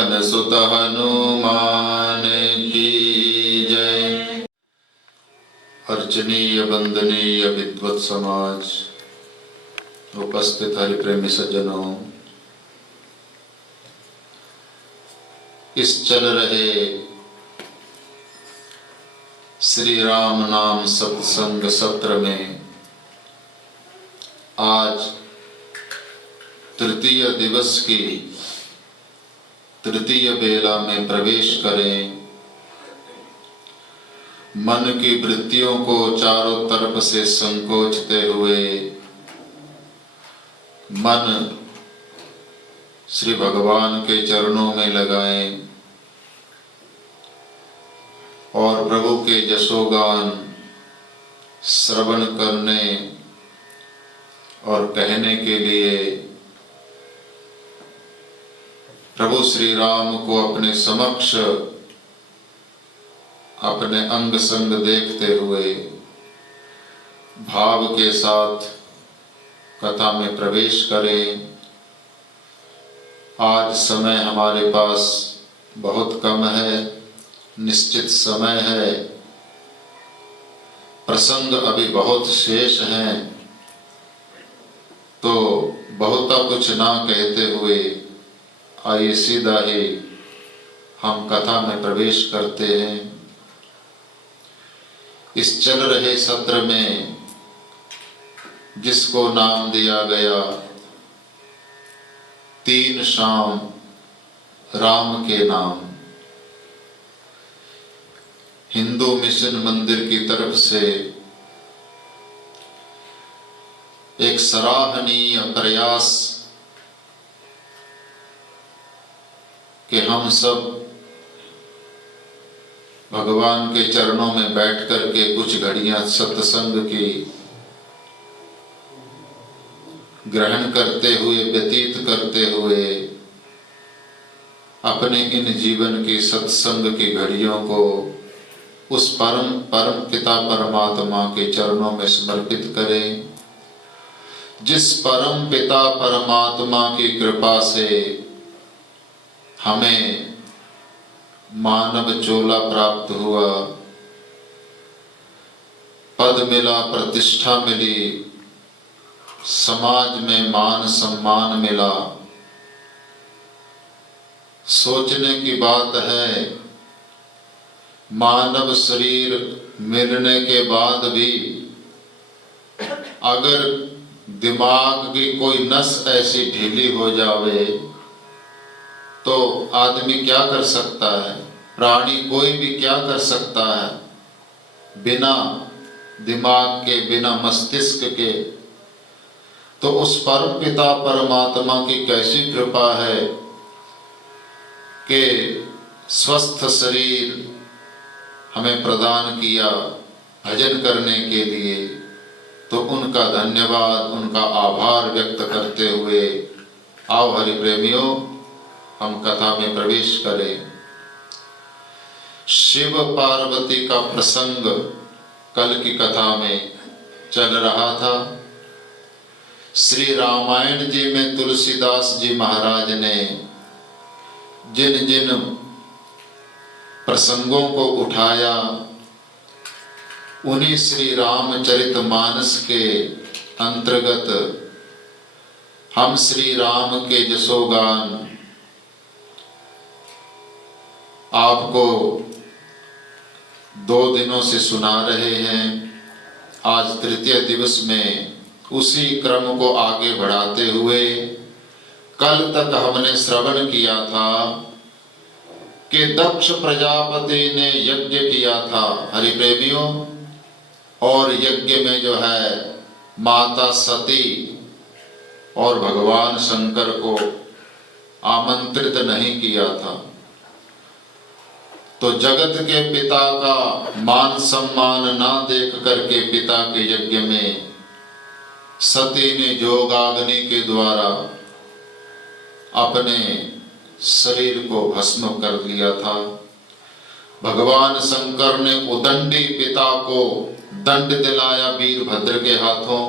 पवन सुत हनुमान की जय। अर्चनीय वंदनीय विद्वत समाज, उपस्थित हरिप्रेमी सज्जनों, इस चल रहे श्री राम नाम सत्संग सत्र में आज तृतीय दिवस की तृतीय बेला में प्रवेश करें। मन की वृत्तियों को चारों तरफ से संकोचते हुए मन श्री भगवान के चरणों में लगाएं और प्रभु के जशोगान श्रवण करने और कहने के लिए प्रभु श्री राम को अपने समक्ष अपने अंग संग देखते हुए भाव के साथ कथा में प्रवेश करें। आज समय हमारे पास बहुत कम है, निश्चित समय है, प्रसंग अभी बहुत शेष हैं, तो बहुता कुछ ना कहते हुए आइए सीधा ही हम कथा में प्रवेश करते हैं। इस चल रहे सत्र में जिसको नाम दिया गया तीन शाम राम के नाम, हिंदू मिशन मंदिर की तरफ से एक सराहनीय प्रयास कि हम सब भगवान के चरणों में बैठ करके कुछ घड़ियां सत्संग की ग्रहण करते हुए, व्यतीत करते हुए अपने इन जीवन की सत्संग की घड़ियों को उस परम पिता परमात्मा के चरणों में समर्पित करें, जिस परम पिता परमात्मा की कृपा से हमें मानव चोला प्राप्त हुआ, पद मिला, प्रतिष्ठा मिली, समाज में मान सम्मान मिला। सोचने की बात है, मानव शरीर मिलने के बाद भी अगर दिमाग की कोई नस ऐसी ढीली हो जावे तो आदमी क्या कर सकता है, प्राणी कोई भी क्या कर सकता है बिना दिमाग के, बिना मस्तिष्क के। तो उस परम पिता परमात्मा की कैसी कृपा है कि स्वस्थ शरीर हमें प्रदान किया भजन करने के लिए। तो उनका धन्यवाद, उनका आभार व्यक्त करते हुए आओ हरि प्रेमियों हम कथा में प्रवेश करें। शिव पार्वती का प्रसंग कल की कथा में चल रहा था। श्री रामायण जी में तुलसीदास जी महाराज ने जिन जिन प्रसंगों को उठाया, उन्हीं श्री रामचरितमानस के अंतर्गत हम श्री राम के जसोगान आपको 2 दिनों से सुना रहे हैं। आज तृतीय दिवस में उसी क्रम को आगे बढ़ाते हुए कल तक हमने श्रवण किया था कि दक्ष प्रजापति ने यज्ञ किया था हरि प्रेमियों, और यज्ञ में जो है माता सती और भगवान शंकर को आमंत्रित नहीं किया था। तो जगत के पिता का मान सम्मान ना देख करके पिता के यज्ञ में सती ने जोगाग्नि के द्वारा अपने शरीर को भस्म कर लिया था। भगवान शंकर ने उदंडी पिता को दंड दिलाया वीरभद्र के हाथों।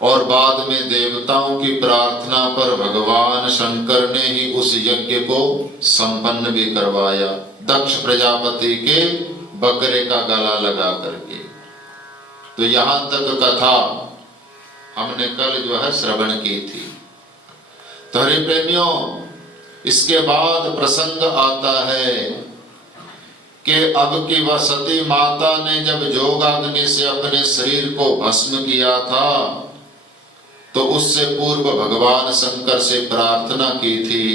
और बाद में देवताओं की प्रार्थना पर भगवान शंकर ने ही उस यज्ञ को संपन्न भी करवाया, दक्ष प्रजापति के बकरे का गला लगा करके। तो यहां तक कथा हमने कल जो है श्रवण की थी। तो हरि प्रेमियों, इसके बाद प्रसंग आता है कि अब की वह सती माता ने जब जोगाग्नि से अपने शरीर को भस्म किया था तो उससे पूर्व भगवान शंकर से प्रार्थना की थी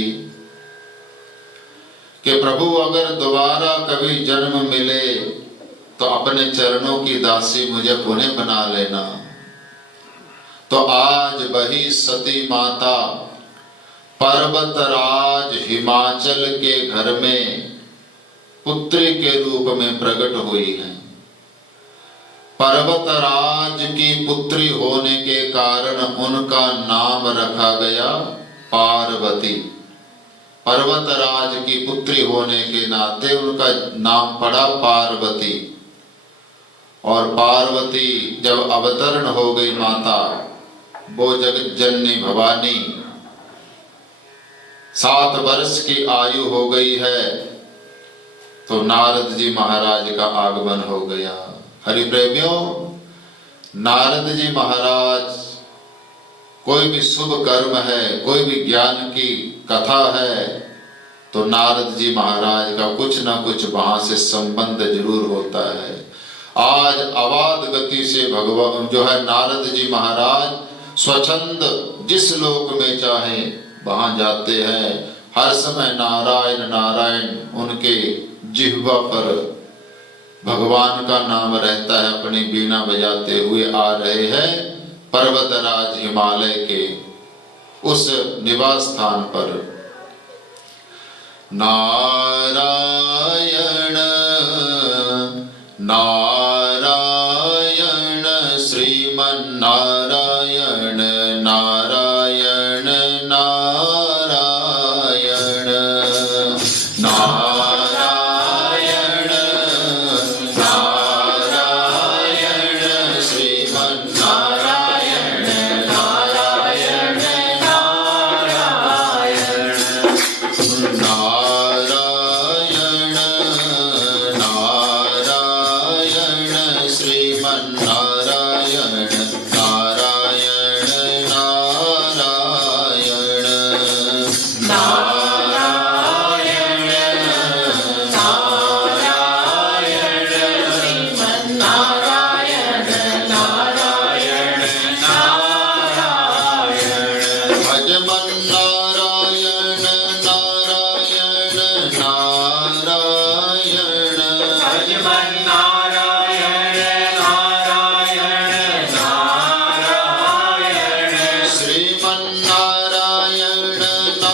कि प्रभु अगर दोबारा कभी जन्म मिले तो अपने चरणों की दासी मुझे पुनः बना लेना। तो आज वही सती माता पर्वतराज हिमाचल के घर में पुत्री के रूप में प्रकट हुई है। पर्वतराज की पुत्री होने के कारण उनका नाम रखा गया पार्वती। पर्वतराज की पुत्री होने के नाते उनका नाम पड़ा पार्वती। और पार्वती जब अवतरण हो गई माता, वो जगत जननी भवानी, 7 वर्ष की आयु हो गई है, तो नारद जी महाराज का आगमन हो गया। हरि प्रेमियों, नारद जी महाराज, कोई भी शुभ कर्म है, कोई भी ज्ञान की कथा है, तो नारद जी महाराज का कुछ ना कुछ वहां से संबंध जरूर होता है। आज अवाध गति से भगवान जो है नारद जी महाराज स्वच्छंद जिस लोक में चाहे वहां जाते हैं। हर समय नारायण नारायण उनके जिह्वा पर भगवान का नाम रहता है। अपनी बीना बजाते हुए आ रहे हैं पर्वतराज हिमालय के उस निवास स्थान पर। नारायण नारायण श्रीमन नारायण नारायण नारायण नारायण नारायण श्रीमन नारायण नारायण नारायण नारायण नारायण श्रीमन नारायण नारायण नारायण नारायण नारायण श्रीमन नारायण नारायण नारायण भजमन नारायण नारायण नारायण भजमन नारायण नारायण नारायण श्रीमन नारायण नारायण नारायण श्रीमन नारायण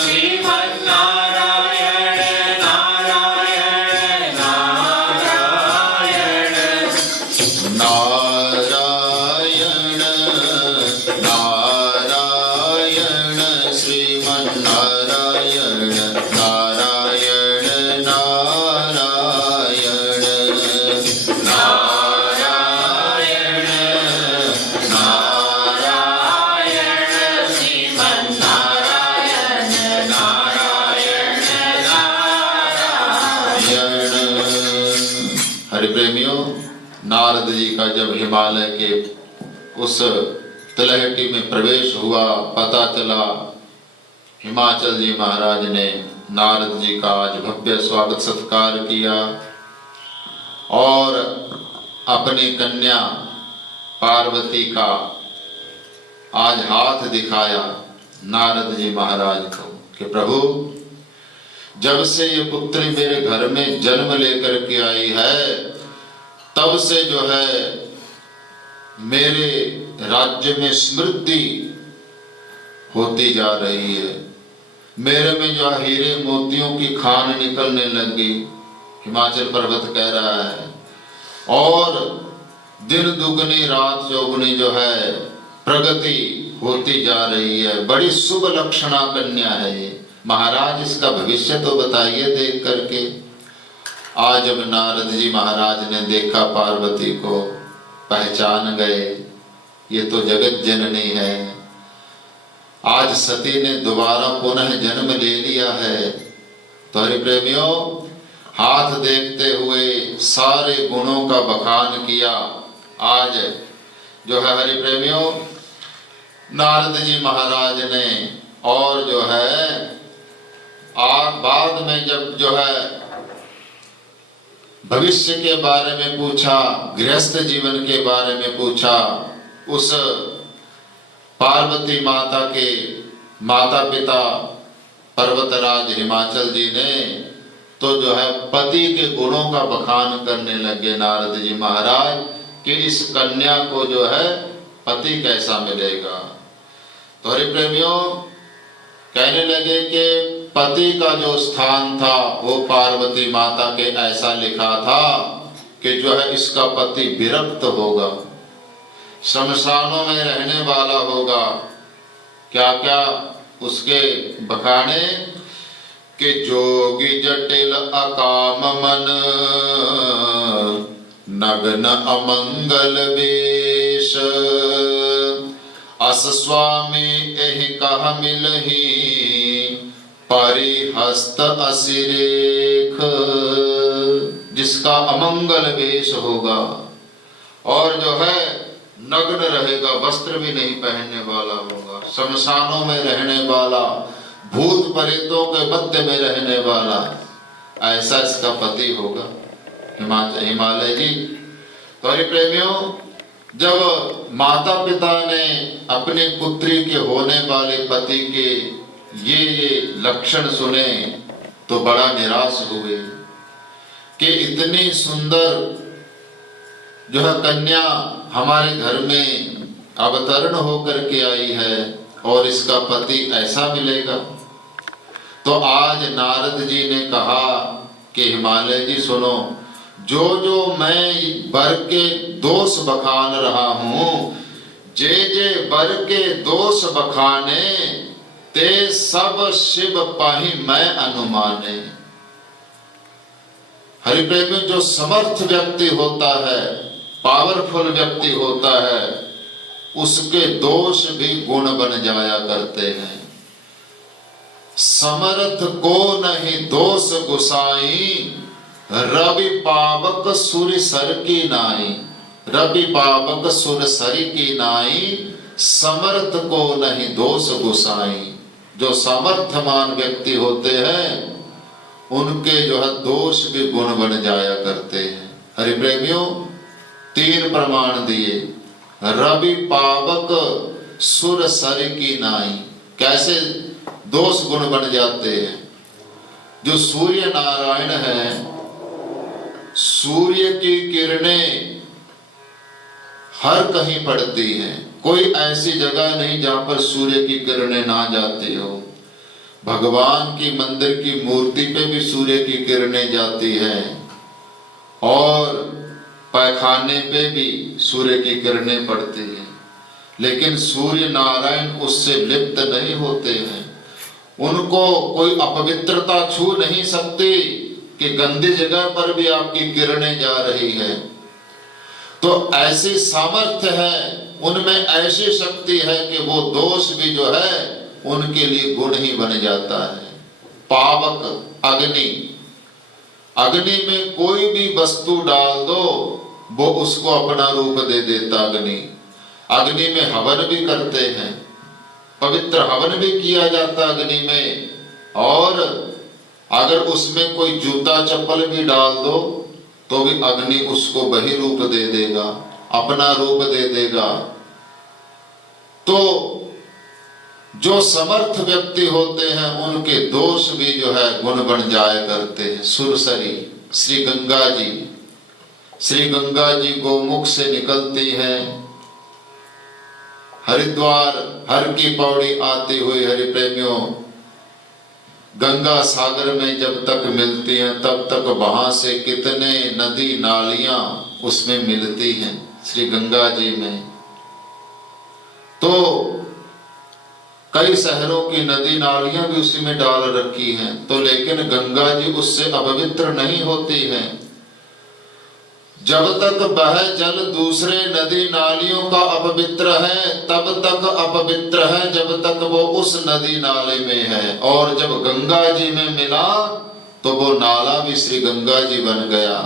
नारायण नारायण नारायण नारायण श्रीमन नारायण नारायण नारायण नारायण नारायण श्रीमन नारायण नारायण नारायण। हरि प्रेमियों, नारद जी का जब हिमालय के उस तलहटी में प्रवेश हुआ, पता चला, हिमाचल जी महाराज ने नारद जी का आज भव्य स्वागत सत्कार किया और अपनी कन्या पार्वती का आज हाथ दिखाया नारद जी महाराज को कि प्रभु, जब से ये पुत्री मेरे घर में जन्म लेकर के आई है, तब से जो है मेरे राज्य में समृद्धि होती जा रही है। मेरे में जो हीरे मोतियों की खान निकलने लगी, हिमाचल पर्वत कह रहा है, और दिन दुगनी रात चौगुनी जो है प्रगति होती जा रही है। बड़ी शुभ लक्षणा कन्या है ये। महाराज, इसका भविष्य तो बताइए देख करके। आज जब नारद जी महाराज ने देखा पार्वती को, पहचान गए ये तो जगत जननी है। आज सती ने दोबारा पुनः जन्म ले लिया है। तो हरि प्रेमियों, हाथ देखते हुए सारे गुणों का बखान किया। आज जो है हरि प्रेमियों, नारद जी महाराज ने और जो है बाद में जब जो है भविष्य के बारे में पूछा, गृहस्थ जीवन के बारे में पूछा, उस पार्वती माता के माता पिता पर्वतराज हिमाचल जी ने तो जो है पति के गुणों का बखान करने लगे नारद जी महाराज कि इस कन्या को जो है पति कैसा मिलेगा। तो हरि प्रेमियों, कहने लगे कि पति का जो स्थान था वो पार्वती माता के ऐसा लिखा था कि जो है इसका पति विरक्त होगा, शमशानों में रहने वाला होगा। क्या क्या उसके बखाने कि जोगी जटिल अकाम मन, नग्न अमंगल वेश, अस स्वामी एहि कह मिलही, परिहस्त असिरेख। जिसका अमंगल वेश होगा और जो है नग्न रहेगा, वस्त्र भी नहीं पहनने वाला होगा, शमशानों में रहने वाला, भूत प्रेतों के मध्य में रहने वाला, ऐसा इसका पति होगा हिमालय जी। तो हरि प्रेमियों, जब माता पिता ने अपने पुत्री के होने वाले पति के ये लक्षण सुने तो बड़ा निराश हुए कि इतनी सुंदर जो है कन्या हमारे घर में अवतरण होकर के आई है और इसका पति ऐसा मिलेगा। तो आज नारद जी ने कहा कि हिमालय जी सुनो, जो जो मैं वर के दोष बखान रहा हूं, जे जे वर के दोष बखाने, ते सब शिव पाहि मैं अनुमाने। हरि प्रेमी, जो समर्थ व्यक्ति होता है, पावरफुल व्यक्ति होता है, उसके दोष भी गुण बन जाया करते हैं। समर्थ को नहीं दोष गुसाई, रवि पावक सुर सर की नाई। रवि पावक सुर सर की नाई, समर्थ को नहीं दोष गुसाई। जो सामर्थ्यमान व्यक्ति होते हैं उनके जो है दोष भी गुण बन जाया करते हैं। हरि प्रेमियों, 3 प्रमाण दिए। रवि पावक सुर सर की नाई, कैसे दोष गुण बन जाते हैं। जो सूर्य नारायण है, सूर्य की किरणें हर कहीं पड़ती हैं, कोई ऐसी जगह नहीं जहां पर सूर्य की किरणें ना जाती हो। भगवान की मंदिर की मूर्ति पे भी सूर्य की किरणें जाती हैं और पैखाने पे भी सूर्य की किरणें पड़ती हैं, लेकिन सूर्य नारायण उससे लिप्त नहीं होते हैं। उनको कोई अपवित्रता छू नहीं सकती कि गंदी जगह पर भी आपकी किरणें जा रही है। तो ऐसी सामर्थ्य है उनमें, ऐसी शक्ति है कि वो दोष भी जो है उनके लिए गुण ही बन जाता है। पावक, अग्नि, अग्नि में कोई भी वस्तु डाल दो वो उसको अपना रूप दे देता। अग्नि, अग्नि में हवन भी करते हैं, पवित्र हवन भी किया जाता अग्नि में। और अगर उसमें कोई जूता चप्पल भी डाल दो तो भी अग्नि उसको वही रूप दे देगा, अपना रूप दे देगा। तो जो समर्थ व्यक्ति होते हैं उनके दोष भी जो है गुण बन जाया करते हैं। सुरसरी, श्री गंगा जी, श्री गंगा जी गोमुख से निकलती हैं, हरिद्वार हर की पौड़ी आती हुई हरि प्रेमियों गंगा सागर में जब तक मिलती हैं तब तक वहां से कितने नदी नालियां उसमें मिलती हैं श्री गंगा जी में। तो कई शहरों की नदी नालियां भी उसी में डाल रखी हैं, तो लेकिन गंगा जी उससे अपवित्र नहीं होती हैं। जब तक वह जल दूसरे नदी नालियों का अपवित्र है तब तक अपवित्र है, जब तक वो उस नदी नाले में है। और जब गंगा जी में मिला तो वो नाला भी श्री गंगा जी बन गया।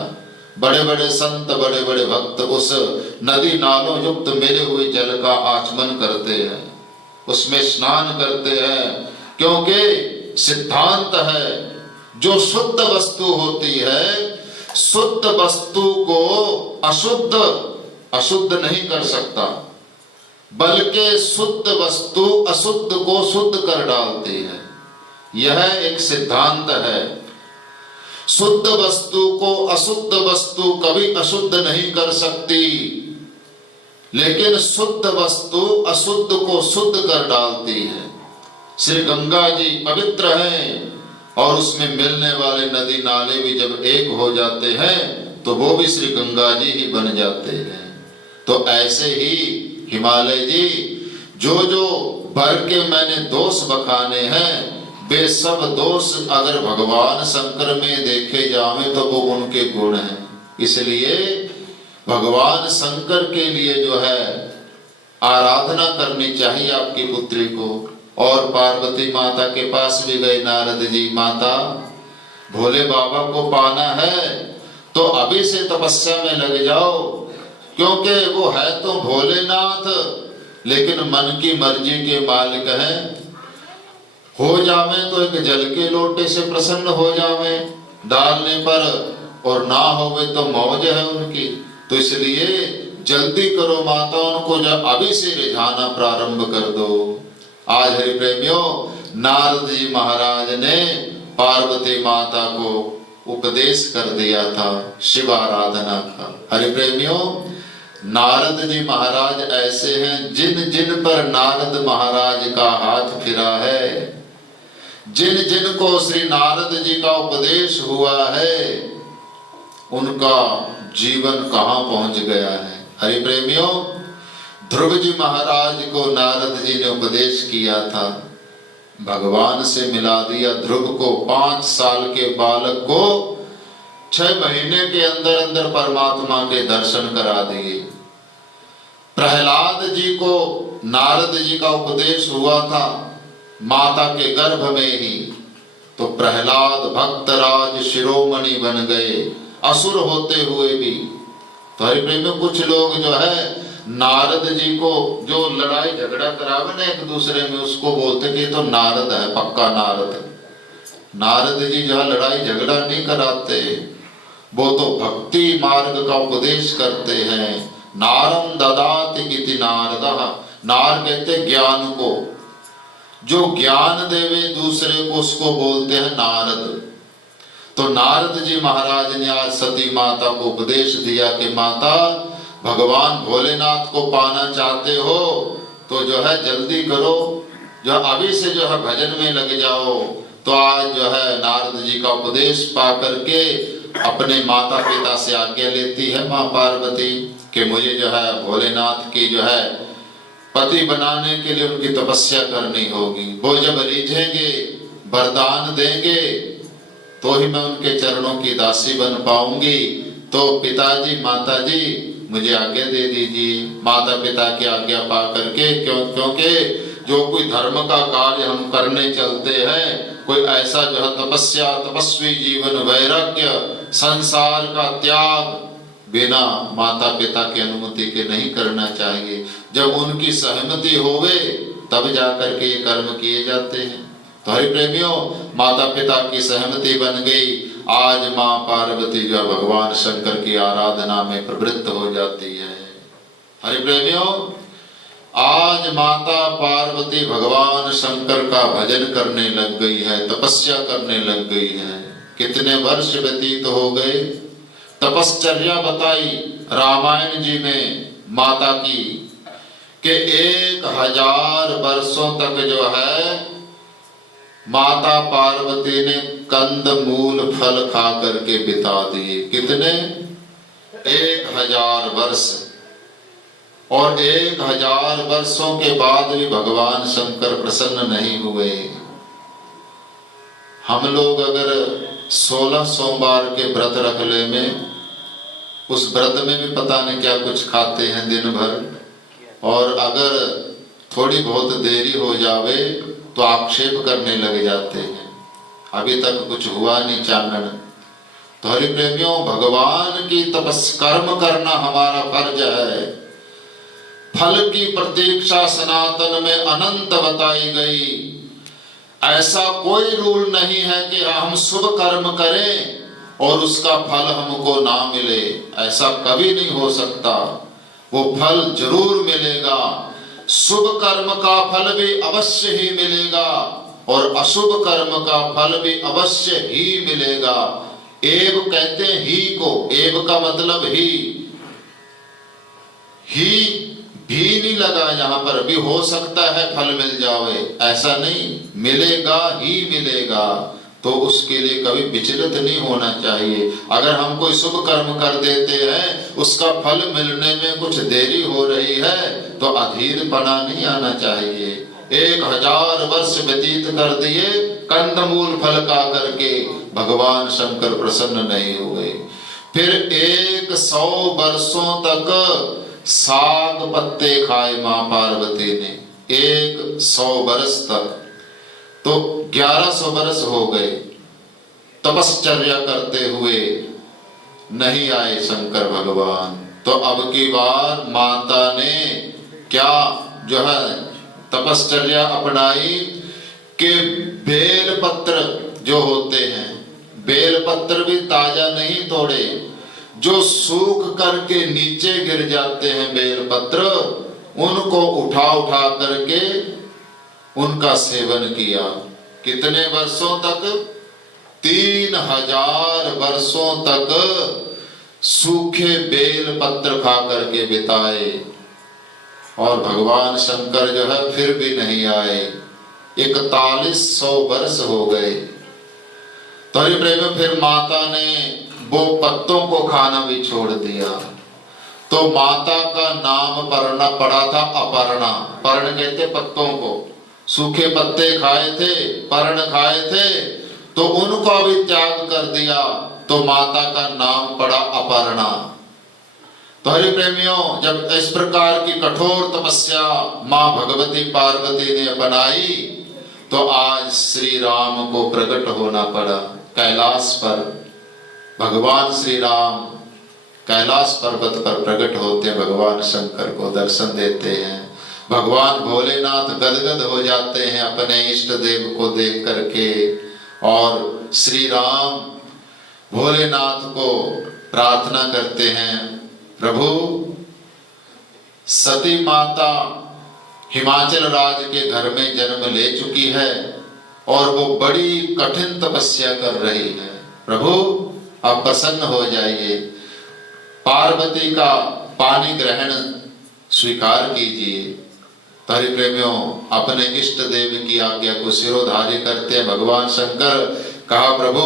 बड़े बड़े संत, बड़े बड़े भक्त उस नदी नालों युक्त मिले हुए जल का आचमन करते हैं, उसमें स्नान करते हैं, क्योंकि सिद्धांत है जो शुद्ध वस्तु होती है, शुद्ध वस्तु को अशुद्ध नहीं कर सकता, बल्कि शुद्ध वस्तु अशुद्ध को शुद्ध कर डालती है। यह एक सिद्धांत है। शुद्ध वस्तु को अशुद्ध वस्तु कभी अशुद्ध नहीं कर सकती, लेकिन शुद्ध वस्तु अशुद्ध को शुद्ध कर डालती है। श्री गंगा जी पवित्र हैं और उसमें मिलने वाले नदी नाले भी जब एक हो जाते हैं तो वो भी श्री गंगा जी ही बन जाते हैं। तो ऐसे ही हिमालय जी जो जो भर के मैंने दोष बखाने हैं, वे सब दोष अगर भगवान शंकर में देखे जावे तो वो उनके गुण हैं। इसलिए भगवान शंकर के लिए जो है आराधना करनी चाहिए आपकी पुत्री को। और पार्वती माता के पास भी गए नारद जी, माता भोले बाबा को पाना है तो अभी से तपस्या में लग जाओ, क्योंकि वो है तो भोलेनाथ लेकिन मन की मर्जी के मालिक हैं। हो जावे तो एक जल के लोटे से प्रसन्न हो जावे डालने पर, और ना होवे तो मौज है उनकी। तो इसलिए जल्दी करो माता, उनको जब अभी से रिझाना प्रारंभ कर दो। आज हरि प्रेमियों, नारद जी महाराज ने पार्वती माता को उपदेश कर दिया था शिव आराधना का। हरि प्रेमियों, नारद जी महाराज ऐसे हैं जिन जिन पर नारद महाराज का हाथ फिरा है, जिन जिन को श्री नारद जी का उपदेश हुआ है, उनका जीवन कहाँ पहुंच गया है। हरि प्रेमियों, ध्रुव जी महाराज को नारद जी ने उपदेश किया था, भगवान से मिला दिया। ध्रुव को 5 साल के बालक को 6 महीने के अंदर अंदर परमात्मा के दर्शन करा दिए। प्रहलाद जी को नारद जी का उपदेश हुआ था माता के गर्भ में ही, तो प्रहलाद भक्तराज शिरोमणि बन गए, असुर होते हुए भी। तो हरि प्रेम में कुछ लोग जो है नारद जी को जो लड़ाई झगड़ा करावे ना एक दूसरे में, उसको बोलते कि तो नारद है, पक्का नारद। नारद जी जहाँ लड़ाई झगड़ा नहीं कराते, वो तो भक्ति मार्ग का उपदेश करते हैं। नारम ददाति इति नारदः, नार कहते ज्ञान को, जो ज्ञान देवे दूसरे को उसको बोलते हैं नारद। तो नारद जी महाराज ने आज सती माता को उपदेश दिया कि माता भगवान भोलेनाथ को पाना चाहते हो तो जो है जल्दी करो, जो अभी से जो है भजन में लग जाओ। तो आज जो है नारद जी का उपदेश पा करके अपने माता पिता से आज्ञा लेती है माँ पार्वती कि मुझे जो है भोलेनाथ की जो है पति बनाने के लिए उनकी तपस्या करनी होगी। वो जब रिझेंगे, वरदान देंगे, तो ही मैं उनके चरणों की दासी बन पाऊंगी। तो पिताजी माताजी मुझे आज्ञा दे दीजिए। माता पिता की आज्ञा पा करके, क्योंकि जो कोई धर्म का कार्य हम करने चलते हैं, कोई ऐसा जो है तपस्या, तपस्वी जीवन, वैराग्य, संसार का त्याग बिना माता पिता की अनुमति के नहीं करना चाहिए। जब उनकी सहमति होवे तब जाकर के ये कर्म किए जाते हैं। तो हरि प्रेमियों, माता पिता की सहमति बन गई। आज माँ पार्वती जो भगवान शंकर की आराधना में प्रवृत्त हो जाती है। हरि प्रेमियों, आज माता पार्वती भगवान शंकर का भजन करने लग गई है, तपस्या करने लग गई है। कितने वर्ष व्यतीत हो गए, तपश्चर्या बताई रामायण जी में माता की कि 1000 वर्षों तक जो है माता पार्वती ने कंद मूल फल खा करके बिता दिए। कितने? 1000 वर्ष। और 1000 वर्षों के बाद भी भगवान शंकर प्रसन्न नहीं हुए। हम लोग अगर 16 सोमवार के व्रत रख ले में, उस व्रत में भी पता नहीं क्या कुछ खाते हैं दिन भर, और अगर थोड़ी बहुत देरी हो जावे तो आक्षेप करने लग जाते हैं, अभी तक कुछ हुआ नहीं चानन। तो हरि प्रेमियों, भगवान की कर्म करना हमारा फर्ज है। फल की प्रतीक्षा सनातन में अनंत बताई गई। ऐसा कोई रूल नहीं है कि हम शुभ कर्म करें और उसका फल हमको ना मिले, ऐसा कभी नहीं हो सकता। वो फल जरूर मिलेगा। शुभ कर्म का फल भी अवश्य ही मिलेगा और अशुभ कर्म का फल भी अवश्य ही मिलेगा। एव कहते हैं ही को, एव का मतलब ही भी नहीं लगा यहाँ पर, भी हो सकता है फल मिल जावे, ऐसा नहीं, मिलेगा ही मिलेगा। तो उसके लिए कभी विचलित नहीं होना चाहिए। अगर हम कोई शुभ कर्म कर देते हैं, उसका फल मिलने में कुछ देरी हो रही है, तो अधीरपना नहीं आना चाहिए। 1000 वर्ष व्यतीत कर दिए कंदमूल फल का करके, भगवान शंकर प्रसन्न नहीं हुए। फिर 100 वर्षों तक साग पत्ते खाए मां पार्वती ने, 100 वर्ष तक। तो 1100 वर्ष हो गए तपश्चर्या करते हुए, नहीं आए शंकर भगवान। तो अब की बार माता ने क्या जो है तपश्चर्या अपनाई कि बेल पत्र जो होते हैं, बेल पत्र भी ताजा नहीं तोड़े, जो सूख करके नीचे गिर जाते हैं बेल पत्र, उनको उठा उठा करके उनका सेवन किया। कितने वर्षों तक? 3000 वर्षों तक सूखे बेल पत्र खा करके बिताए। और भगवान शंकर जो है फिर भी नहीं आए। 4100 वर्ष हो गए। तो हरि प्रेम, फिर माता ने वो पत्तों को खाना भी छोड़ दिया। तो माता का नाम पढ़ना पड़ा था अपर्णा। पर्ण कहते पत्तों को, सूखे पत्ते खाए थे, पर्ण खाए थे, तो उनको भी त्याग कर दिया, तो माता का नाम पड़ा अपर्णा। तो हरि प्रेमियों, जब इस प्रकार की कठोर तपस्या मां भगवती पार्वती ने अपनाई, तो आज श्री राम को प्रकट होना पड़ा कैलाश पर। भगवान श्री राम कैलाश पर्वत पर प्रकट होते हैं, भगवान शंकर को दर्शन देते हैं। भगवान भोलेनाथ गदगद हो जाते हैं अपने इष्ट देव को देख करके, और श्री राम भोलेनाथ को प्रार्थना करते हैं, प्रभु सती माता हिमाचल राज्य के घर में जन्म ले चुकी है और वो बड़ी कठिन तपस्या कर रही है, प्रभु आप प्रसन्न हो जाइए, पार्वती का पानी ग्रहण स्वीकार कीजिए। तो हरि प्रेमियों, अपने इष्ट देव की आज्ञा को सिरोधार्य करते हैं भगवान शंकर। कहा प्रभु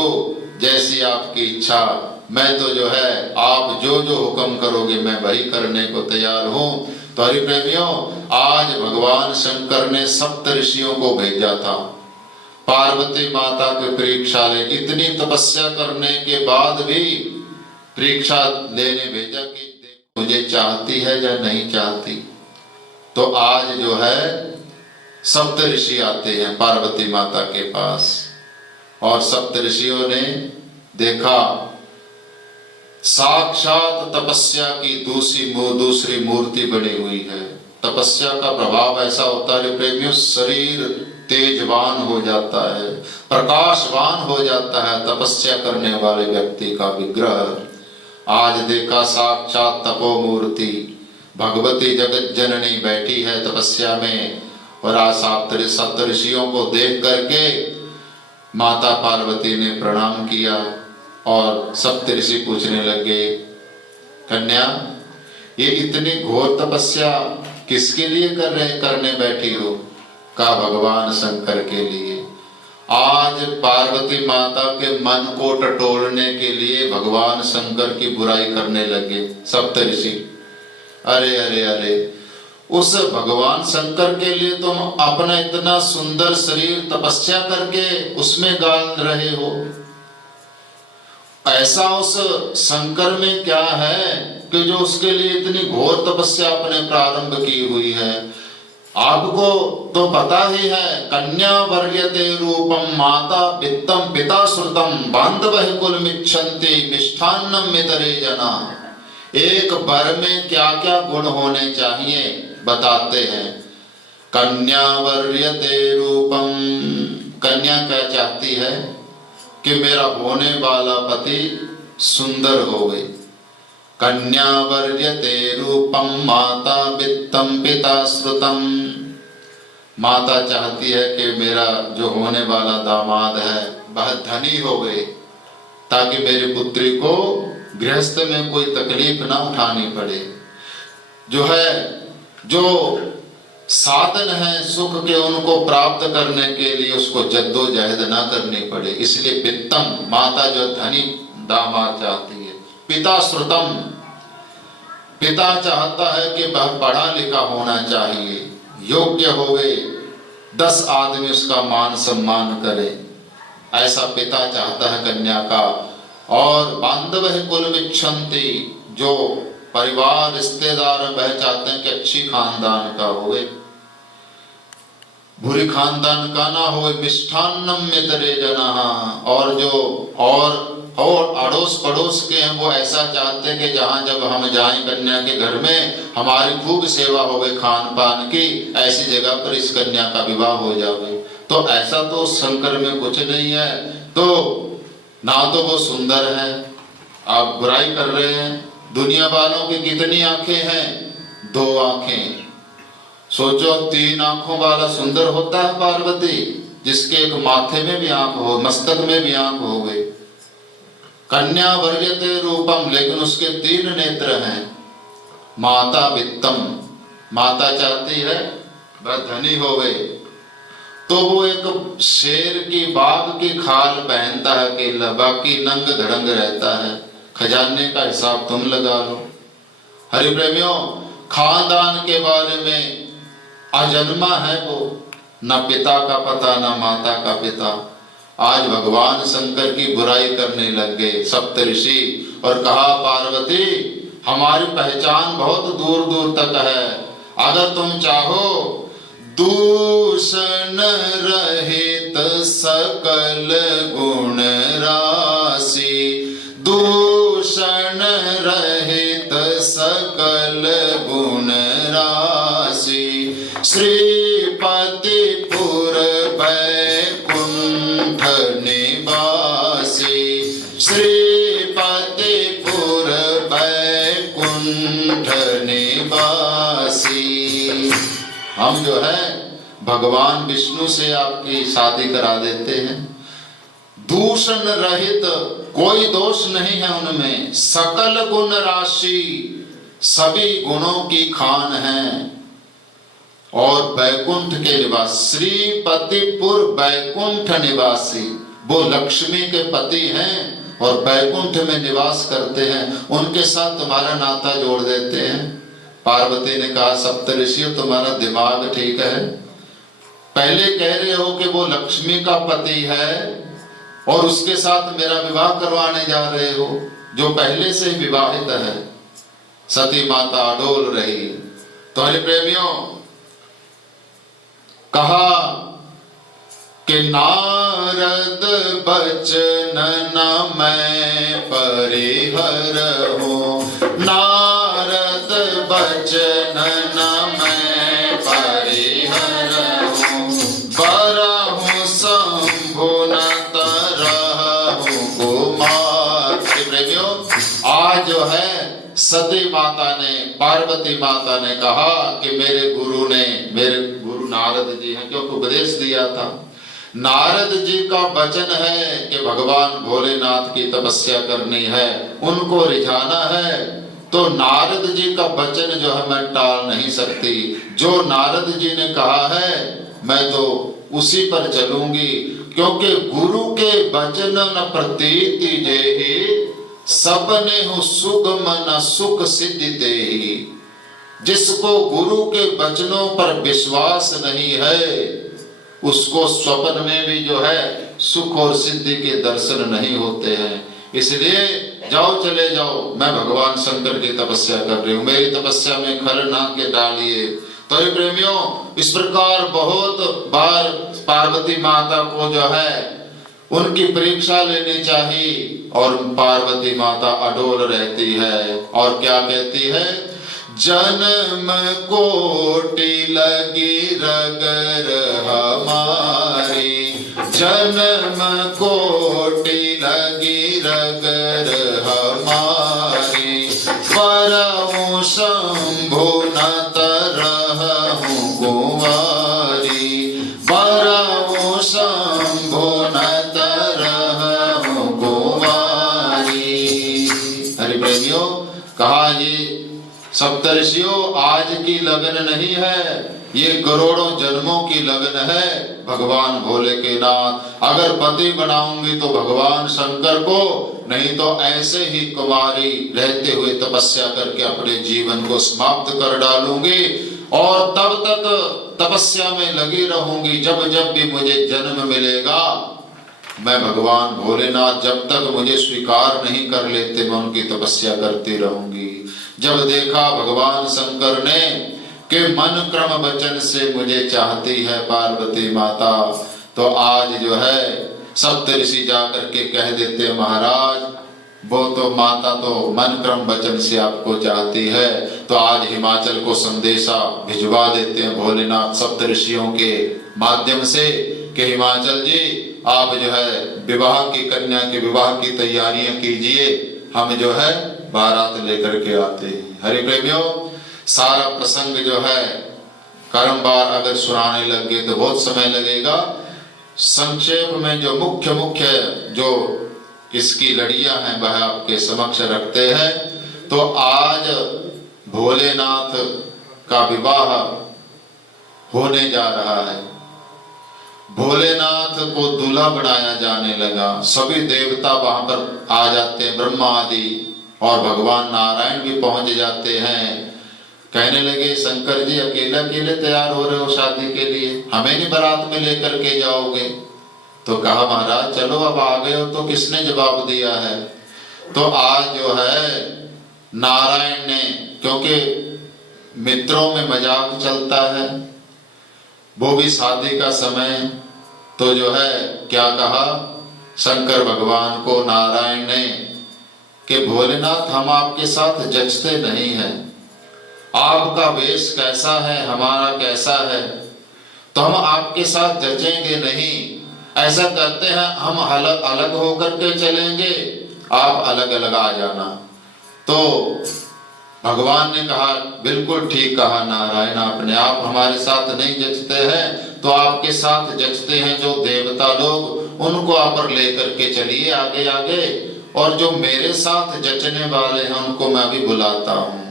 जैसी आपकी इच्छा, मैं तो जो है आप जो जो हुक्म करोगे मैं वही करने को तैयार हूं। तो हरि प्रेमियों, आज भगवान शंकर ने सप्त ऋषियों को भेजा था पार्वती माता के परीक्षा ले। इतनी तपस्या करने के बाद भी परीक्षा लेने भेजा कि मुझे चाहती है या नहीं चाहती। तो आज जो है सप्त ऋषि आते हैं पार्वती माता के पास, और सप्त ऋषियों ने देखा साक्षात तपस्या की दूसरी मूर्ति बनी हुई है। तपस्या का प्रभाव ऐसा होता है प्रेमियों, शरीर तेजवान हो जाता है, प्रकाशवान हो जाता है तपस्या करने वाले व्यक्ति का विग्रह। आज देखा साक्षात तपो मूर्ति भगवती जगत जननी बैठी है तपस्या में, और आज सप्त ऋषियों को देख करके माता पार्वती ने प्रणाम किया, और सप्त ऋषि पूछने लगे, कन्या ये इतनी घोर तपस्या किसके लिए करने बैठी हो? का भगवान शंकर के लिए। आज पार्वती माता के मन को टटोलने के लिए भगवान शंकर की बुराई करने लगे सप्त ऋषि। अरे अरे अरे, उस भगवान शंकर के लिए तुम अपना इतना सुंदर शरीर तपस्या करके उसमें गाल रहे हो। ऐसा उस शंकर में क्या है कि जो उसके लिए इतनी घोर तपस्या अपने प्रारंभ की हुई है। आपको तो पता ही है, कन्या वर्यते रूपम माता वित्तम पिता श्रुतम बांधवः कुलमिच्छन्ति मिष्ठान्नम मितरे जना। एक वर में क्या क्या गुण होने चाहिए बताते हैं। कन्या वर्यते रूपम, कन्या क्या चाहती है कि मेरा होने वाला पति सुंदर हो गई। कन्या वर्यते रूपम माता वित्तम पिता श्रुतम, माता चाहती है कि मेरा जो होने वाला दामाद है वह धनी हो गए, ताकि मेरी पुत्री को गृहस्थ में कोई तकलीफ ना उठानी पड़े। जो है, जो साधन है सुख के, उनको प्राप्त करने के लिए उसको जद्दोजहद ना करनी पड़े। इसलिए वित्तम, माता जो धनी दामाद चाहती है। पिता श्रुतम, पिता चाहता है कि वह पढ़ा लिखा होना चाहिए, योग्य होवे, 10 आदमी उसका मान सम्मान करे, ऐसा पिता चाहता है कन्या का। और बांधवः कुलमिच्छन्ति, जो परिवार रिश्तेदार वह चाहते हैं कि अच्छी खानदान का होवे, बुरी खानदान का ना हो। मिष्ठान्नम मितरे जनः, और जो और अड़ोस पड़ोस के हैं वो ऐसा चाहते हैं कि जहां जब हम जाएं कन्या के घर में हमारी खूब सेवा होवे खान पान की, ऐसी जगह पर इस कन्या का विवाह हो जावे। तो ऐसा तो शंकर में कुछ नहीं है। तो ना तो वो सुंदर है, आप बुराई कर रहे हैं। दुनिया वालों की कितनी आंखें हैं? 2 आंखें। सोचो 3 आंखों वाला सुंदर होता है पार्वती, जिसके एक माथे में भी आंख हो, मस्तक में भी आंख हो गई। कन्या वर्यते रूपम, लेकिन उसके 3 नेत्र हैं। माता वित्तम, माता चाहती है वह धनी हो गए, तो वो एक शेर की बाघ की खाल पहनता है अकेला, बाकी नंग धड़ंग रहता है। खजाने का हिसाब तुम लगा लो। हरि प्रेमियों, खानदान के बारे में अजन्मा है वो, न पिता का पता न माता का पिता। आज भगवान शंकर की बुराई करने लग गए सप्तऋषि, और कहा पार्वती हमारी पहचान बहुत दूर दूर तक है, अगर तुम चाहो दूषण रहित सकल गुण राशि, दूषण रहित सकल गुण राशि, श्रीपति पुर वैकुंठ निवासी, श्रीपति पुर वैकुंठ निवासी। हम जो है भगवान विष्णु से आपकी शादी करा देते हैं। दूषण रहित, कोई दोष नहीं है उनमें, सकल गुण राशि, सभी गुणों की खान है, और वैकुंठ के निवास, श्रीपतिपुर वैकुंठ निवासी, वो लक्ष्मी के पति हैं और वैकुंठ में निवास करते हैं। उनके साथ तुम्हारा नाता जोड़ देते हैं। पार्वती ने कहा सप्तऋषियों तुम्हारा दिमाग ठीक है, पहले कह रहे हो कि वो लक्ष्मी का पति है और उसके साथ मेरा विवाह करवाने जा रहे हो, जो पहले से ही विवाहित है। सती माता अडोल रही। तो हरि प्रेमियों, कहा कि नारद बचन न मैं परिहर हूँ, नारद बचन न मैं परिहर हूँ, बरहूँ शंभु न तरहूँ कुमार। प्रेमियों, आज जो है सती माता ने, पार्वती माता ने कहा कि मेरे गुरु नारद जी हैं, क्योंकि उपदेश दिया था। नारद जी का वचन है कि भगवान भोलेनाथ की तपस्या करनी है, उनको रिझाना है, तो नारद जी का वचन जो है मैं टाल नहीं सकती। जो नारद जी ने कहा है मैं तो उसी पर चलूंगी, क्योंकि गुरु के वचन न प्रतीति जेहि, सपने हो सुगम न सुख सिद्धि देहि। जिसको गुरु के वचनों पर विश्वास नहीं है, उसको स्वप्न में भी जो है सुख और सिद्धि के दर्शन नहीं होते हैं। इसलिए जाओ, चले जाओ, मैं भगवान शंकर की तपस्या कर रही हूं, मेरी तपस्या में खल ना के डालिए। तो ये प्रेमियों, इस प्रकार बहुत बार पार्वती माता को जो है उनकी परीक्षा लेनी चाहिए, और पार्वती माता अडोल रहती है और क्या कहती है, जन्म कोटि लगी रगर हमारी, जन्म कोटि लगी रगर हमारी, परमु शंभु न तरहु कुंवारी, परमु शंभु न तरहु कुंवारी। हरि प्रेमियों, कहा ये सप्तर्षियों आज की लगन नहीं है, ये करोड़ों जन्मों की लगन है भगवान भोले के नाथ। अगर पति बनाऊंगी तो भगवान शंकर को, नहीं तो ऐसे ही कुमारी रहते हुए तपस्या करके अपने जीवन को समाप्त कर डालूंगी, और तब तक तपस्या में लगी रहूंगी। जब जब भी मुझे जन्म मिलेगा, मैं भगवान भोलेनाथ जब तक मुझे स्वीकार नहीं कर लेते, मैं उनकी तपस्या करती रहूंगी। जब देखा भगवान शंकर ने कि मन क्रम वचन से मुझे चाहती है पार्वती माता, तो आज जो है सप्तऋषि जाकर के कह देते, महाराज वो तो माता तो मन क्रम वचन से आपको चाहती है। तो आज हिमाचल को संदेशा भिजवा देते हैं भोलेनाथ सप्तऋषियों के माध्यम से कि हिमाचल जी, आप जो है विवाह की कन्या के विवाह की तैयारियां कीजिए, हम जो है बारात लेकर के आते हैं। हरि प्रेमियों, सारा प्रसंग जो है क्रमवार अगर सुनाने लगे तो बहुत समय लगेगा। संक्षेप में जो मुख्य मुख्य जो इसकी लड़ियां हैं वह आपके समक्ष रखते हैं। तो आज भोलेनाथ का विवाह होने जा रहा है। भोलेनाथ को दूल्हा बनाया जाने लगा। सभी देवता वहां पर आ जाते हैं, ब्रह्मा आदि, और भगवान नारायण भी पहुंच जाते हैं। कहने लगे, शंकर जी अकेले अकेले तैयार हो रहे हो शादी के लिए, हमें नहीं बारात में लेकर के जाओगे? तो कहा, महाराज चलो अब आ गए हो तो किसने जवाब दिया है? तो आज जो है नारायण ने, क्योंकि मित्रों में मजाक चलता है, वो भी शादी का समय, तो जो है क्या कहा शंकर भगवान को नारायण ने कि भोलेनाथ हम आपके साथ जचते नहीं हैं, आपका वेश कैसा है हमारा कैसा है, तो हम आपके साथ जचेंगे नहीं। ऐसा करते हैं हम अलग अलग होकर के चलेंगे, आप अलग अलग आ जाना। तो भगवान ने कहा, बिल्कुल ठीक कहा नारायण आपने, आप हमारे साथ नहीं जचते हैं तो आपके साथ जचते हैं जो देवता लोग, उनको आप पर लेकर के चलिए आगे आगे, और जो मेरे साथ जचने वाले हैं उनको मैं भी बुलाता हूँ।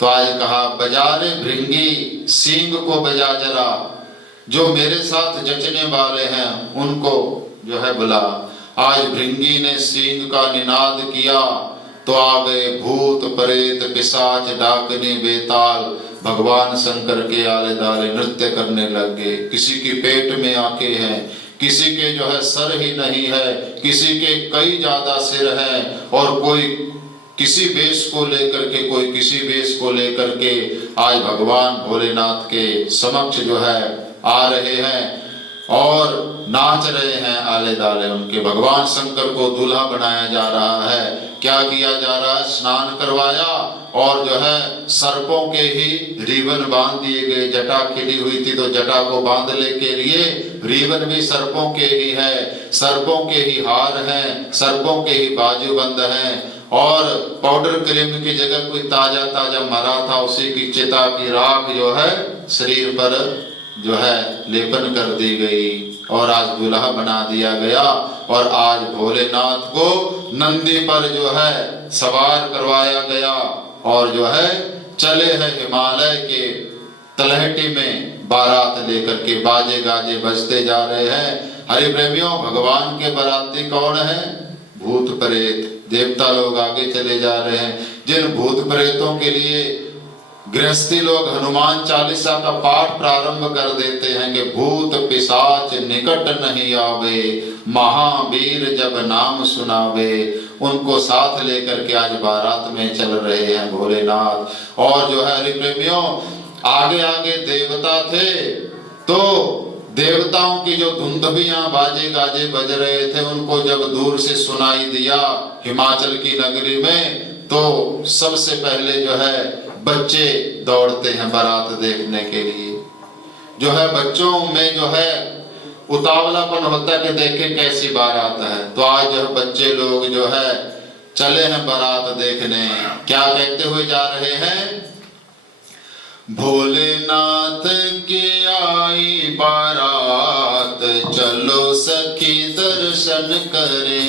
तो आज कहा, बजा रे भृंगी सींग को बजा जरा, जो मेरे साथ जचने वाले हैं उनको जो है बुला। आज भृंगी ने सींग का निनाद किया तो आ गए भूत प्रेत पिशाच डाकनी बेताल, भगवान शंकर के आले दाले नृत्य करने लग गए। किसी की पेट में आंखें हैं, किसी के जो है सर ही नहीं है, किसी के कई ज्यादा सिर हैं, और कोई किसी वेश को लेकर के, कोई किसी वेश को लेकर के आज भगवान भोलेनाथ के समक्ष जो है आ रहे हैं और नाच रहे हैं आले दाले उनके। भगवान शंकर को दूल्हा बनाया जा रहा है। क्या किया जा रहा है? स्नान करवाया और जो है सर्पों के ही रिबन बांध दिए गए। जटा खिली हुई थी तो जटा को बांधने के लिए रिबन भी सर्पों के ही है, सर्पों के ही हार हैं, सर्पों के ही बाजूबंद हैं, और पाउडर क्रीम की जगह कोई ताजा ताजा मरा था उसी की चिता की राख जो है शरीर पर जो है लेपन कर दी गई और आज दूल्हा बना दिया गया। और आज भोलेनाथ को नंदी पर जो है सवार करवाया गया और जो है चले हैं हिमालय के तलहटी में बारात लेकर के, बाजे गाजे बजते जा रहे हैं। हरि प्रेमियों, भगवान के बाराती कौन है? भूत प्रेत, देवता लोग आगे चले जा रहे हैं। जिन भूत प्रेतों के लिए गृहस्थी लोग हनुमान चालीसा का पाठ प्रारंभ कर देते हैं कि भूत पिशाच निकट नहीं आवे, महावीर जब नाम सुनावे। उनको साथ लेकर के आज बारात में चल रहे हैं भोलेनाथ। और जो है हरि प्रेमियों, आगे आगे देवता थे, तो देवताओं की जो धुंधबियां बाजे गाजे बज रहे थे, उनको जब दूर से सुनाई दिया हिमाचल की नगरी में, तो सबसे पहले जो है बच्चे दौड़ते हैं बारात देखने के लिए। जो है बच्चों में जो है उतावलापन होता है कि देखे कैसी बारात है। तो आज जो बच्चे लोग जो है चले हैं बारात देखने। क्या कहते हुए जा रहे हैं? भोलेनाथ की आई बारात, चलो सखी दर्शन करें।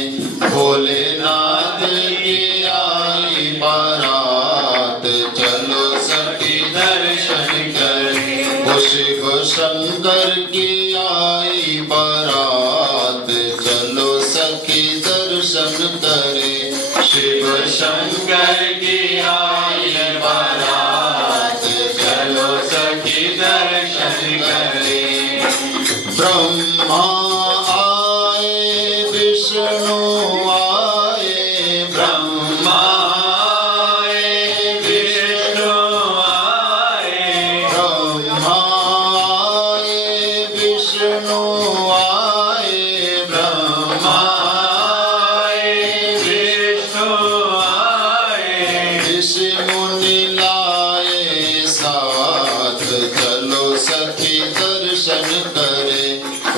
भोलेनाथ की आई बारात, चलो सखी दर्शन करें। वो शिव शंकर की आई बारात, चलो सखी दर्शन करें। शिव शंकर की आई बारात, चलो सखी दर्शन करें। ब्रह्मा आए, विष्णु आए, ब्रह्मा आए, विष्णु आए, ब्रह्मा आए, विष्णु आए, ब्रह्मा आए, विष्णु आए। ऋषि मुनि लाए साथ, चलो सखी दर्शन करें।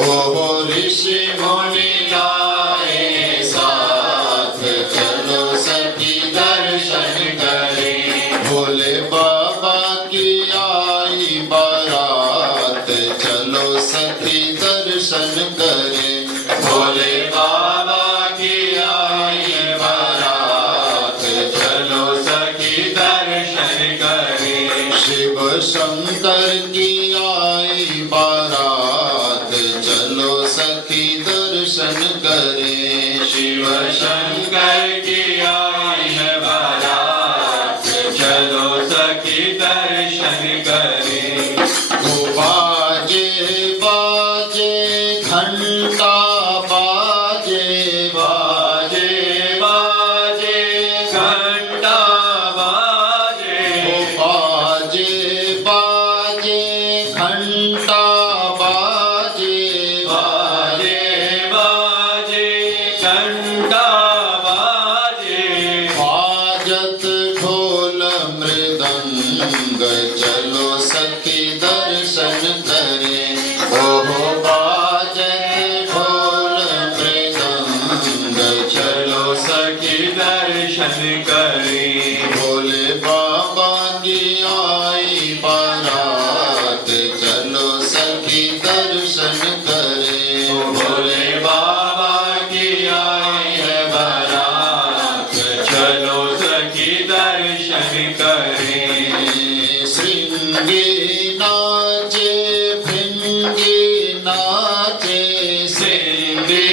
ओहो ऋषि मुनि लाए साथ, चलो सखी दर्शन करें। भोले बाबा की आई बारात, चलो सखी दर्शन करें। भोले बाबा की आई बारात, चलो सखी दर्शन करें। शिव शंकर की आई बारात, चलो सखी दर्शन करें। शिव शंकर की आई है बारात, चलो सखी दर्शन करें। वो बाजे बाजे घंटा बाजे, बाजे बाजे घंटा बाजे। वो बाजे बाजे घंटा बाजे, बाजे बाजे घंटा बाजे। बाजत ढोल मृदंग, चलो सखी दर्शन करें। ओहो बाजत ढोल मृदंग, चलो सखी दर्शन करें। भोले बाबा की आई बारात, चलो सखी दर्शन करें। भोले बाबा की आई है बारात, चलो सखी दर्शन करें। श्रृंगी नाचे, भृंगी नाचे, श्रृंगी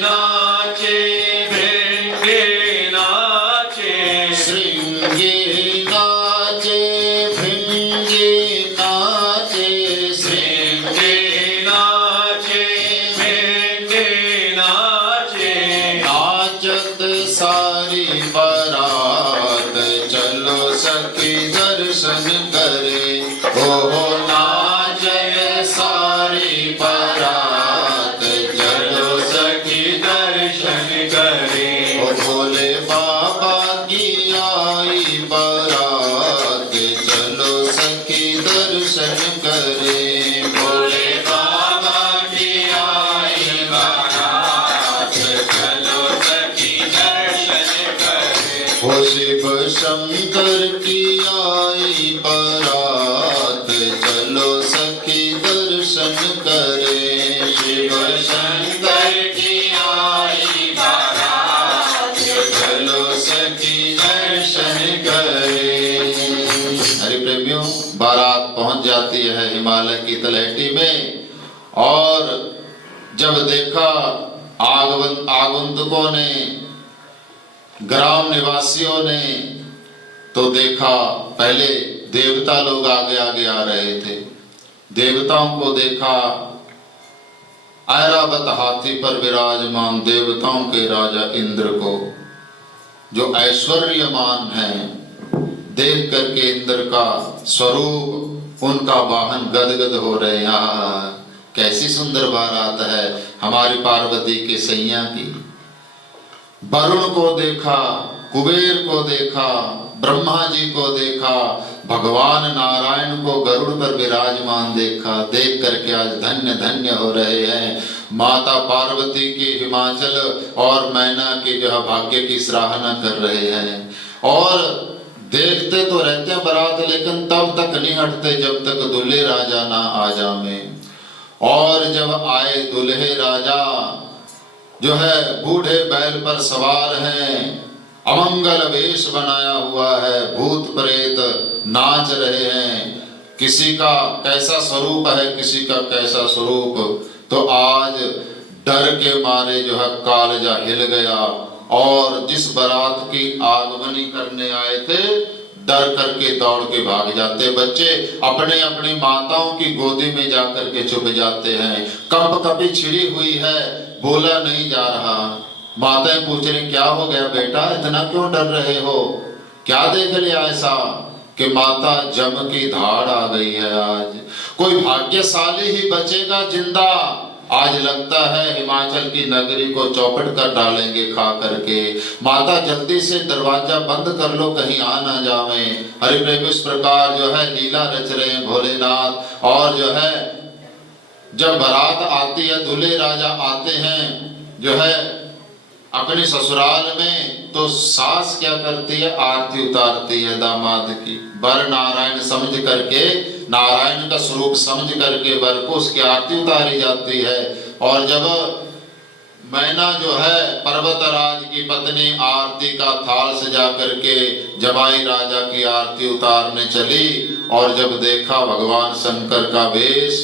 नाचे, भृंगी नाचे। श्रृंगी नाचे, भृंगी नाचे, श्रृंगी नाचे, भृंगी नाचे। नाचत सारी बारात, चलो सखी दर्शन करें। ओहो नाचत सारी बारात, चलो सखी दर्शन करें। ओ भोले बाबा की आई बारात, चलो सखी दर्शन करें। भोले बाबा की आई बारात, चलो सखी दर्शन करें। ओ शिव शंकर की आई बारात, चलो सखी दर्शन करें। शिव शंकर की आई बारात, चलो सखी दर्शन करें। हरि प्रेमियों, बारात पहुंच जाती है हिमालय की तलहटी में। और जब देखा आगंतुकों ने, ग्राम निवासियों ने, तो देखा पहले देवता लोग आगे आगे आ रहे थे। देवताओं को देखा, ऐरावत हाथी पर विराजमान देवताओं के राजा इंद्र को, जो ऐश्वर्यमान हैं, देख करके इंद्र का स्वरूप, उनका वाहन गदगद हो रहे हैं। कैसी सुंदर बारात है हमारी पार्वती के सैया की। वरुण को देखा, कुबेर को देखा, ब्रह्मा जी को देखा, भगवान नारायण को गरुड़ पर विराजमान देखा। देख करके आज धन्य धन्य हो रहे हैं। माता पार्वती की हिमाचल और मैना के जो भाग्य की सराहना कर रहे हैं। और देखते तो रहते हैं बारात, लेकिन तब तक नहीं हटते जब तक दूल्हे राजा ना आ जावे। और जब आए दूल्हे राजा, जो है बूढ़े बैल पर सवार हैं, अमंगल वेश बनाया हुआ है, भूत प्रेत नाच रहे हैं, किसी का कैसा स्वरूप है, किसी का कैसा स्वरूप। तो आज डर के मारे जो है कालजा हिल गया, और जिस बारात की आगमनी करने आए थे, डर करके दौड़ के भाग जाते। बच्चे अपने अपनी माताओं की गोदी में जाकर के छुप जाते हैं। कंप कपी छिड़ी हुई है, बोला नहीं जा रहा। माताएं पूछ रही क्या हो गया बेटा, इतना क्यों डर रहे हो, क्या देख लिया ऐसा कि माता जम की धाड़ आ गई है। आज कोई भाग्यशाली ही बचेगा जिंदा। आज लगता है हिमाचल की नगरी को चौपट कर डालेंगे खा करके। माता जल्दी से दरवाजा बंद कर लो, कहीं आ ना जावे। हरि प्रभु इस प्रकार जो है लीला रच रहे हैं भोलेनाथ। और जो है जब बारात आती है, दूल्हे राजा आते हैं जो है अपने ससुराल में, तो सास क्या करती है, आरती उतारती है दामाद की। वर नारायण समझ करके, नारायण का स्वरूप समझ करके वर को उसकी आरती उतारी जाती है। और जब मैना जो है पर्वतराज की पत्नी आरती का थाल सजा करके जमाई राजा की आरती उतारने चली, और जब देखा भगवान शंकर का वेश,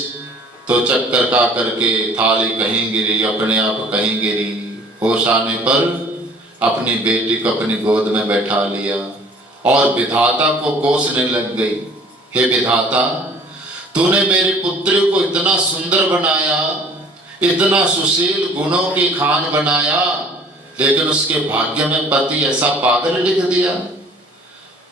तो चक्कर का करके थाली कहीं गिरी, अपने आप कहीं गिरी। होश आने पर अपनी बेटी को अपनी गोद में बैठा लिया और विधाता को कोसने लग गई। हे विधाता, तूने मेरी पुत्री को इतना सुंदर बनाया, इतना सुशील गुणों की खान बनाया, लेकिन उसके भाग्य में पति ऐसा पागल लिख दिया।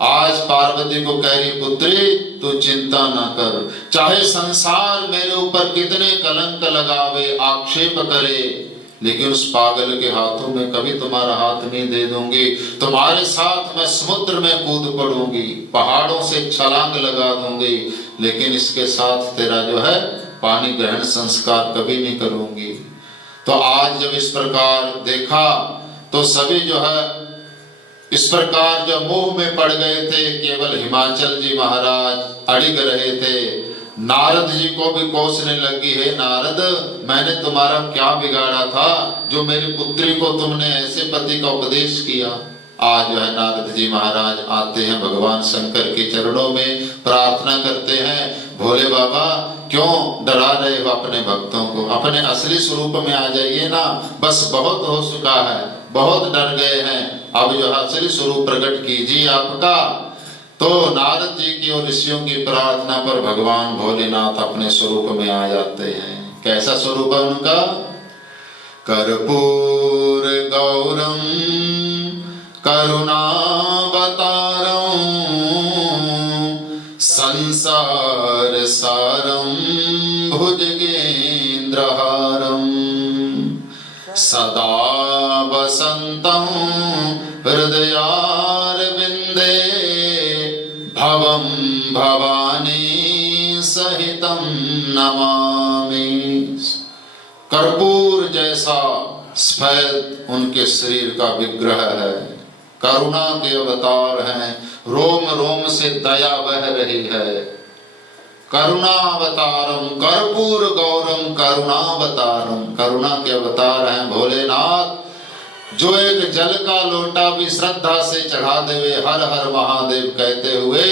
आज पार्वती को कह रही पुत्री तू चिंता ना कर, चाहे संसार मेरे ऊपर कितने कलंक लगावे, आक्षेप करे, लेकिन उस पागल के हाथों में कभी तुम्हारा हाथ नहीं दे दूंगी। तुम्हारे साथ मैं समुद्र में कूद पड़ूंगी, पहाड़ों से छलांग लगा दूंगी, लेकिन इसके साथ तेरा जो है पानी ग्रहण संस्कार कभी नहीं करूंगी। तो आज जब इस प्रकार देखा, तो सभी जो है इस प्रकार जो मोह में पड़ गए थे। केवल हिमाचल जी महाराज अड़िग रहे थे। नारद जी को भी कोसने लगी, है नारद, मैंने तुम्हारा क्या बिगाड़ा था जो मेरी पुत्री को तुमने ऐसे पति का उपदेश किया। आज जो है नारद जी महाराज आते हैं भगवान शंकर के चरणों में, प्रार्थना करते हैं, भोले बाबा क्यों डरा रहे हो अपने भक्तों को, अपने असली स्वरूप में आ जाइए ना, बस बहुत हो चुका है, बहुत डर गए हैं, अब जो है असली स्वरूप प्रकट कीजिए आपका। तो नारद जी की और ऋषियों की प्रार्थना पर भगवान भोलेनाथ अपने स्वरूप में आ जाते हैं। कैसा स्वरूप है उनका, कर्पूर गौरम करुणावतारम संसार सारम भुजगेंद्रहारम सदा वसंतं हृदयारविंदे भवं भवानी सहितं नमामि। कर्पूर जैसा सफेद उनके शरीर का विग्रह है, करुणा के अवतार हैं, रोम रोम से दया बह रही है। करुणावतारम कर्पूर गौरम करुणावतारम, करुणा के अवतार हैं भोलेनाथ। जो एक जल का लोटा भी श्रद्धा से चढ़ा देवे हर हर महादेव कहते हुए,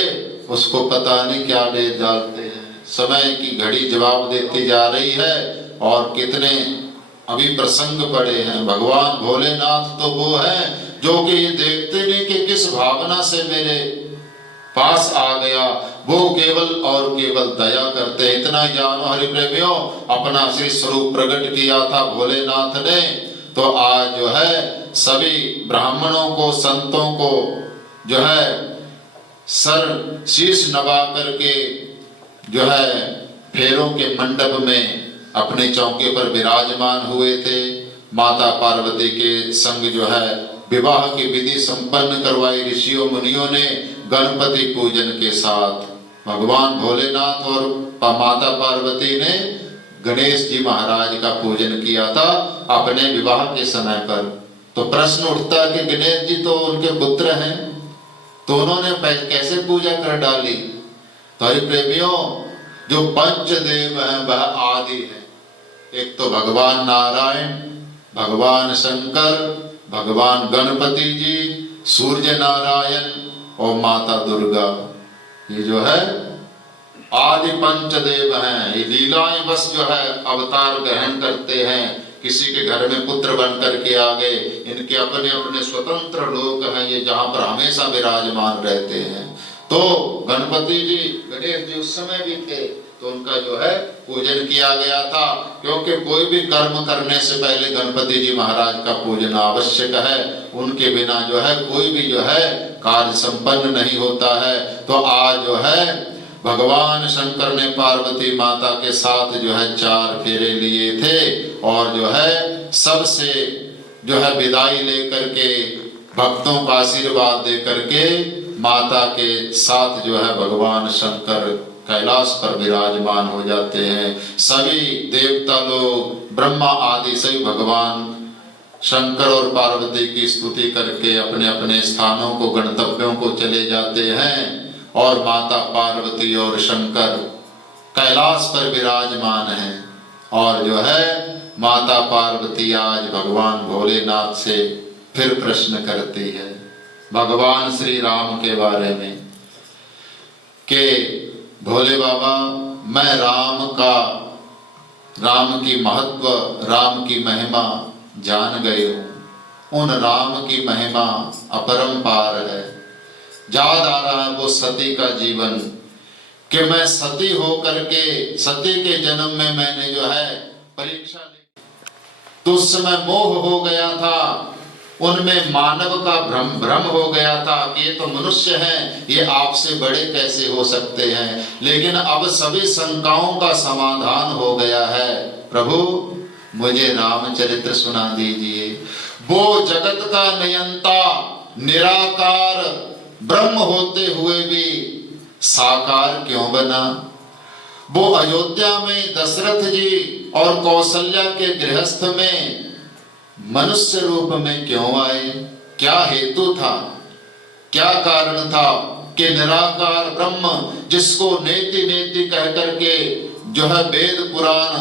उसको पता नहीं क्या दे डालते हैं। समय की घड़ी जवाब देती जा रही है, और कितने अभी प्रसंग पड़े हैं। भगवान भोलेनाथ तो वो है जो कि ये देखते नहीं कि किस भावना से मेरे पास आ गया, वो केवल और केवल दया करते। इतना जानो हरि प्रेमियों, अपना श्री स्वरूप प्रकट किया था भोलेनाथ ने, तो आज जो है सभी ब्राह्मणों को, संतों को जो है सर शीश नवा करके जो है फेरों के मंडप में अपने चौके पर विराजमान हुए थे। माता पार्वती के संग जो है विवाह की विधि संपन्न करवाई ऋषियों मुनियों ने गणपति पूजन के साथ। भगवान भोलेनाथ और माता पार्वती ने गणेश जी महाराज का पूजन किया था अपने विवाह के समय पर। तो प्रश्न उठता कि गणेश जी तो उनके पुत्र हैं, तो उन्होंने कैसे पूजा कर डाली? तो हरि प्रेमियों, जो पंचदेव हैं वह आदि है। एक तो भगवान नारायण, भगवान शंकर, भगवान गणपति जी, सूर्य नारायण और माता दुर्गा, ये जो है आदि पंचदेव हैं। ये लीलाएं बस जो है अवतार ग्रहण करते हैं, किसी के घर में पुत्र बन करके आ गए, इनके अपने अपने स्वतंत्र लोक हैं ये, जहां पर हमेशा विराजमान रहते हैं। तो गणपति जी, गणेश जी उस समय भी थे, तो उनका जो है पूजन किया गया था, क्योंकि कोई भी कर्म करने से पहले गणपति जी महाराज का पूजन आवश्यक है। उनके बिना जो है कोई भी जो है कार्य संपन्न नहीं होता है। तो आज जो है भगवान शंकर ने पार्वती माता के साथ जो है 4 फेरे लिए थे, और जो है सबसे जो है विदाई लेकर के, भक्तों का आशीर्वाद दे करके माता के साथ जो है भगवान शंकर कैलाश पर विराजमान हो जाते हैं। सभी देवता लोग, ब्रह्मा आदि सभी भगवान शंकर और पार्वती की स्तुति करके अपने अपने स्थानों को, गंतव्यों को चले जाते हैं, और माता पार्वती और शंकर कैलाश पर विराजमान हैं। और जो है माता पार्वती आज भगवान भोलेनाथ से फिर प्रश्न करती है भगवान श्री राम के बारे में कि भोले बाबा, मैं राम की महत्व, राम की महिमा जान गए हूं। उन राम की महिमा अपरंपार है। याद आ रहा है वो सती का जीवन, कि मैं सती हो करके, सती के जन्म में मैंने जो है परीक्षा ली, तो उस समय मोह हो गया था, उनमें मानव का भ्रम हो गया था कि ये तो मनुष्य हैं, ये आपसे बड़े कैसे हो सकते हैं। लेकिन अब सभी शंकाओं का समाधान हो गया है। प्रभु मुझे रामचरित्र सुना दीजिए। वो जगत का नियंता, निराकार ब्रह्म होते हुए भी साकार क्यों बना? वो अयोध्या में दशरथ जी और कौशल्या के गृहस्थ में मनुष्य रूप में क्यों आए? क्या हेतु था, क्या कारण था कि निराकार ब्रह्म, जिसको नेति नेति कह करके जो है वेद पुराण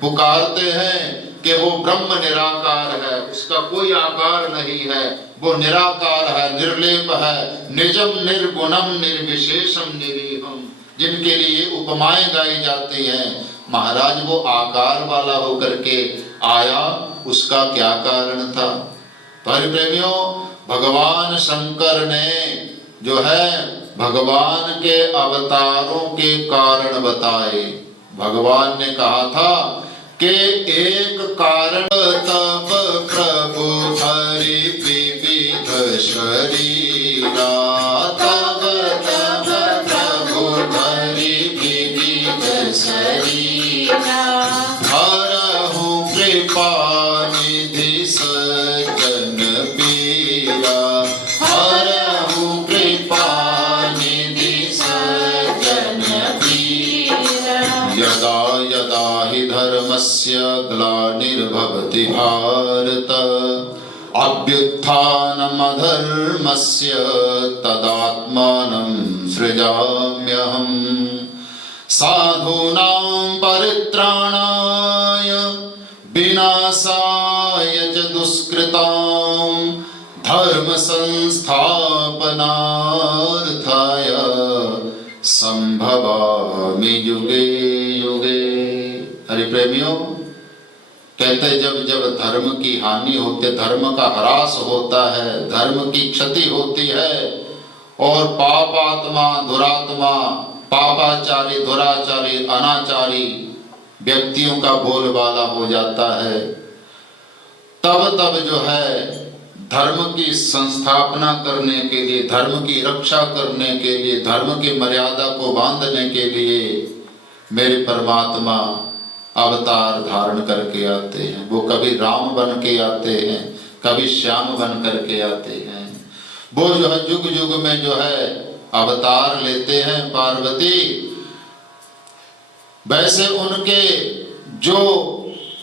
पुकारते हैं कि वो ब्रह्म निराकार है, उसका कोई आकार नहीं है, वो निराकार है, निर्लेप है, निजम निर्गुणम निर्विशेषम निरीहम, जिनके लिए उपमाएं गाई जाती हैं। महाराज वो आकार वाला होकर के आया, उसका क्या कारण था? पर प्रेमियों, भगवान शंकर ने जो है भगवान के अवतारों के कारण बताए। भगवान ने कहा था कि एक कारण तब प्रभु हरि विविध शरीरा, तब तब प्रभु हरि विविध शरीरा, हरहु कृपा निधि सज्जन पीरा, हरहु कृपा निधि सज्जन पीरा। यदा यदा हि धर्मस्य ग्लानिर्भवति भारत, अभ्युत्थानम् अधर्मस्य तदात्मानं सृजाम्यहम्। साधूनां परित्राणाय विनाशाय च दुष्कृतां, धर्म संस्थापनार्थाय संभवामि युगे युगे। हरि प्रेमियों, कहते जब जब धर्म की हानि होती है, धर्म का ह्रास होता है, धर्म की क्षति होती है, और पापात्मा, दुरात्मा, पापाचारी, दुराचारी, अनाचारी व्यक्तियों का बोलबाला हो जाता है, तब जो है धर्म की संस्थापना करने के लिए, धर्म की रक्षा करने के लिए, धर्म की मर्यादा को बांधने के लिए मेरे परमात्मा अवतार धारण करके आते हैं। वो कभी राम बन के आते हैं, कभी श्याम बन करके आते हैं। वो जो है युग युग में जो है अवतार लेते हैं पार्वती। वैसे उनके जो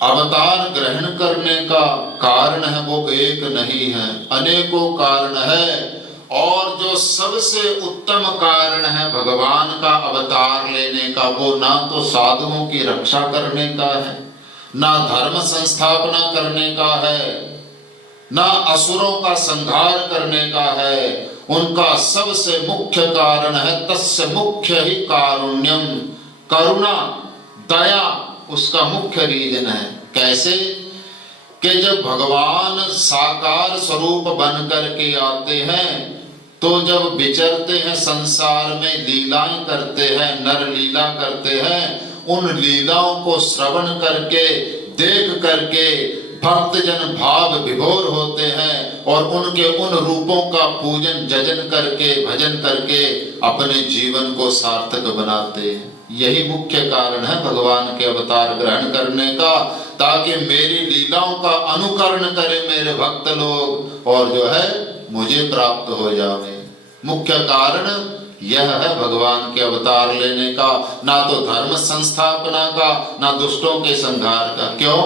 अवतार ग्रहण करने का कारण है वो एक नहीं है, अनेकों कारण है। और जो सबसे उत्तम कारण है भगवान का अवतार लेने का, वो ना तो साधुओं की रक्षा करने का है, ना धर्म संस्थापना करने का है, ना असुरों का संहार करने का है। उनका सबसे मुख्य कारण है तस्य मुख्य ही कारुण्यम, करुणा, दया उसका मुख्य रीजन है। कैसे कि जब भगवान साकार स्वरूप बन करके आते हैं तो जब विचरते हैं संसार में, लीलाएं करते हैं, नर लीला करते हैं, उन लीलाओं को श्रवण करके, देख करके भक्तजन भाव विभोर होते हैं और उनके उन रूपों का पूजन जजन करके, भजन करके अपने जीवन को सार्थक बनाते हैं। यही मुख्य कारण है भगवान के अवतार ग्रहण करने का, ताकि मेरी लीलाओं का अनुकरण करें मेरे भक्त लोग और जो है मुझे प्राप्त हो जावे। मुख्य कारण यह है भगवान के अवतार लेने का, ना तो धर्म संस्थापना का, ना दुष्टों के संहार का। क्यों?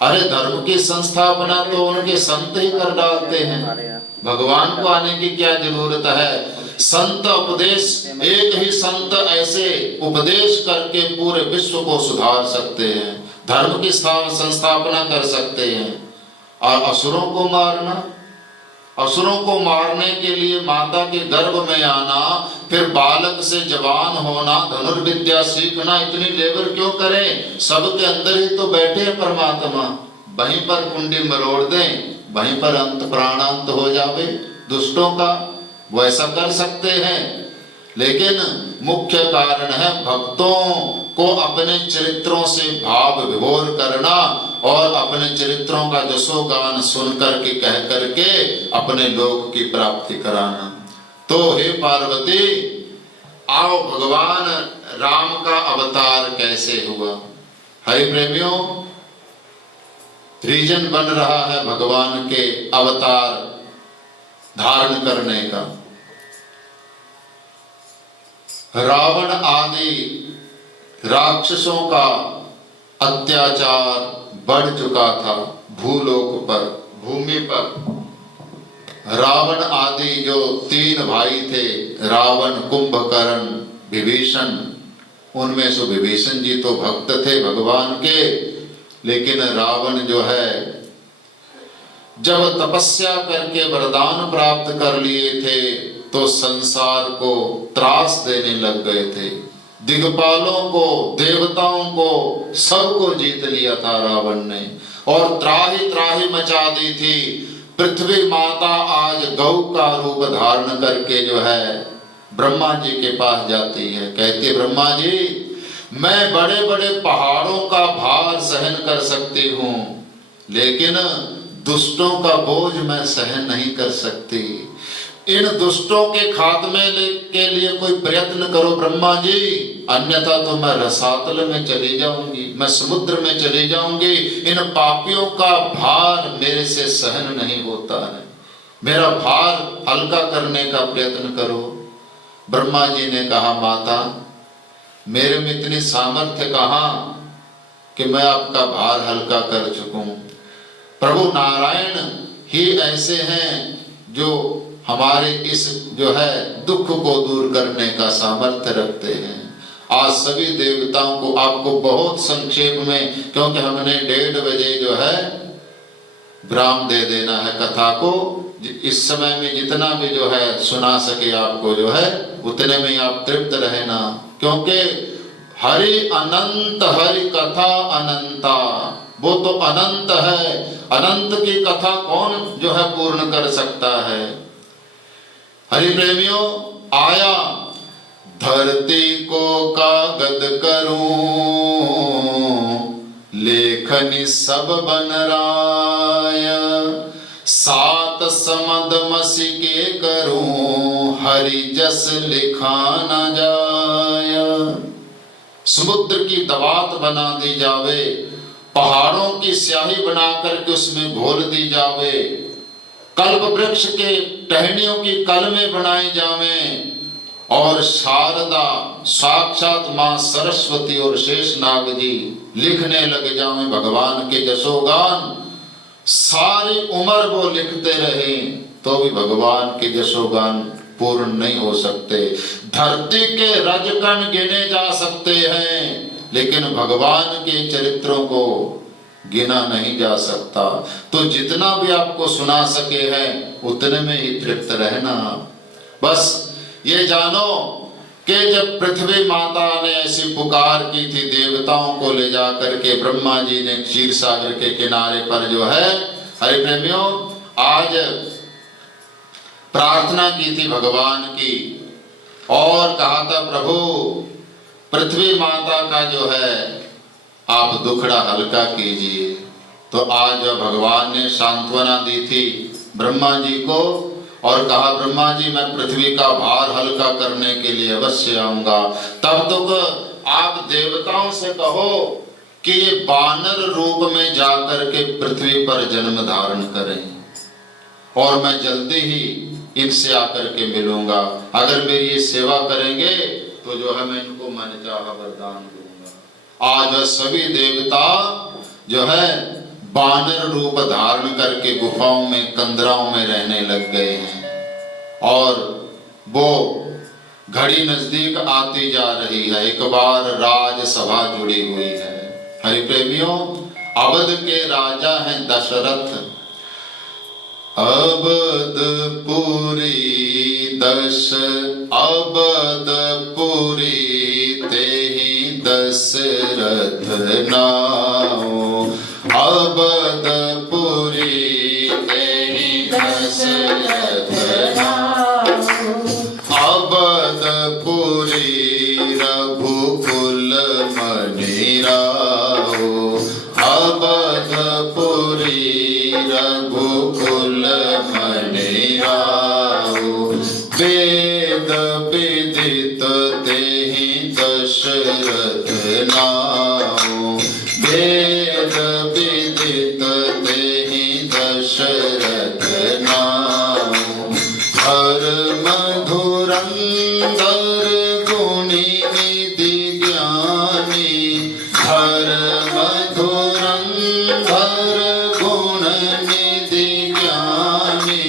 अरे धर्म की संस्थापना तो उनके संत ही कर डालते हैं, भगवान को आने की क्या जरूरत है। संत उपदेश, एक ही संत ऐसे उपदेश करके पूरे विश्व को सुधार सकते हैं, धर्म की संस्थापना कर सकते हैं। और असुरों को मारना, असुरों को मारने के लिए माता के गर्भ में आना, फिर बालक से जवान होना, धनुर्विद्या सीखना, इतनी लेबर क्यों करें? सबके अंदर ही तो बैठे हैं परमात्मा, वहीं पर कुंडी मरोड़ दें, वहीं पर अंत प्राणांत हो जावे दुष्टों का, वो ऐसा कर सकते हैं। लेकिन मुख्य कारण है भक्तों को अपने चरित्रों से भाव विभोर करना और अपने चरित्रों का जसोगान सुन करके कह करके अपने लोक की प्राप्ति कराना। तो हे पार्वती, आओ भगवान राम का अवतार कैसे हुआ। हरि प्रेमियों, रीजन बन रहा है भगवान के अवतार धारण करने का। रावण आदि राक्षसों का अत्याचार बढ़ चुका था भूलोक पर, भूमि पर। रावण आदि जो 3 भाई थे, रावण, कुंभकर्ण, विभीषण, उनमें से विभीषण जी तो भक्त थे भगवान के, लेकिन रावण जो है जब तपस्या करके वरदान प्राप्त कर लिए थे तो संसार को त्रास देने लग गए थे। दिग्पालों को, देवताओं को, सबको जीत लिया था रावण ने और त्राही त्राही मचा दी थी। पृथ्वी माता आज गौ का रूप धारण करके जो है ब्रह्मा जी के पास जाती है, कहती है ब्रह्मा जी मैं बड़े बड़े पहाड़ों का भार सहन कर सकती हूँ, लेकिन दुष्टों का बोझ मैं सहन नहीं कर सकती। इन दुष्टों के खात्मे के लिए कोई प्रयत्न करो ब्रह्मा जी, अन्यथा तो मैं रसातल में चली जाऊंगी, मैं समुद्र में चली जाऊंगी। इन पापियों का भार मेरे से सहन नहीं होता है, मेरा भार हल्का करने का प्रयत्न करो। ब्रह्मा जी ने कहा माता, मेरे में इतनी सामर्थ्य कहाँ कि मैं आपका भार हल्का कर चुकूं। प्रभु नारायण ही ऐसे हैं जो हमारे इस जो है दुख को दूर करने का सामर्थ्य रखते हैं। आज सभी देवताओं को आपको बहुत संक्षेप में, क्योंकि हमने 1:30 बजे जो है विराम दे देना है कथा को, इस समय में जितना भी जो है सुना सके आपको जो है उतने में आप तृप्त रहना, क्योंकि हरि अनंत, हरि कथा अनंता, वो तो अनंत है। अनंत की कथा कौन जो है पूर्ण कर सकता है। हरि प्रेमियों, आया धरती को कागद करूं, लेखनी सब बन राय, सात समद मसी के करूं, हरि जस लिखा न जाय। समुद्र की दवात बना दी जावे, पहाड़ों की स्याही बना करके उसमें घोल दी जावे, कल्प वृक्ष के टहनियों की कलमें बनाई जावें, और शारदा साक्षात मां सरस्वती और शेषनाग जी लिखने लग जावें भगवान के जशोगान। सारी उम्र वो लिखते रहे तो भी भगवान के जशोगान पूर्ण नहीं हो सकते। धरती के रजकण गिने जा सकते हैं, लेकिन भगवान के चरित्रों को गिना नहीं जा सकता। तो जितना भी आपको सुना सके हैं उतने में ही तृप्त रहना। बस ये जानो कि जब पृथ्वी माता ने ऐसी पुकार की थी देवताओं को ले जा करके, ब्रह्मा जी ने क्षीर सागर के किनारे पर जो है, हरि प्रेमियों, आज प्रार्थना की थी भगवान की और कहा था प्रभु पृथ्वी माता का जो है आप दुखड़ा हल्का कीजिए। तो आज भगवान ने सांत्वना दी थी ब्रह्मा जी को और कहा ब्रह्मा जी मैं पृथ्वी का भार हल्का करने के लिए अवश्य आऊंगा। तब तक आप देवताओं से कहो कि ये बानर रूप में जाकर के पृथ्वी पर जन्म धारण करें और मैं जल्दी ही इनसे आकर के मिलूंगा। अगर मेरी ये सेवा करेंगे तो जो है मैं इनको मनचाहा वरदान दूंगा। आज सभी देवता जो है बानर रूप धारण करके गुफाओं में कंदराओं में रहने लग गए हैं और वो घड़ी नजदीक आती जा रही है। एक बार राजसभा जुड़ी हुई है। हरि प्रेमियों, अवध के राजा हैं दशरथ। अवधपुरी दश अवधपुरी तेहि दशरथ नाओ, अवधपुरी तेहि दशरथ नाओ, अवधपुरी रघुकुल मणि राओ, अवधपुरी रघुकुल मणि राओ, वेद विदित तेहि दशरथ नाओ, वेद विदित तेहि दशरथ नाओ, धर्म धुरंधर गुणी निधि ज्ञानी, धर्म धुरंधर गुण निधि ज्ञानी,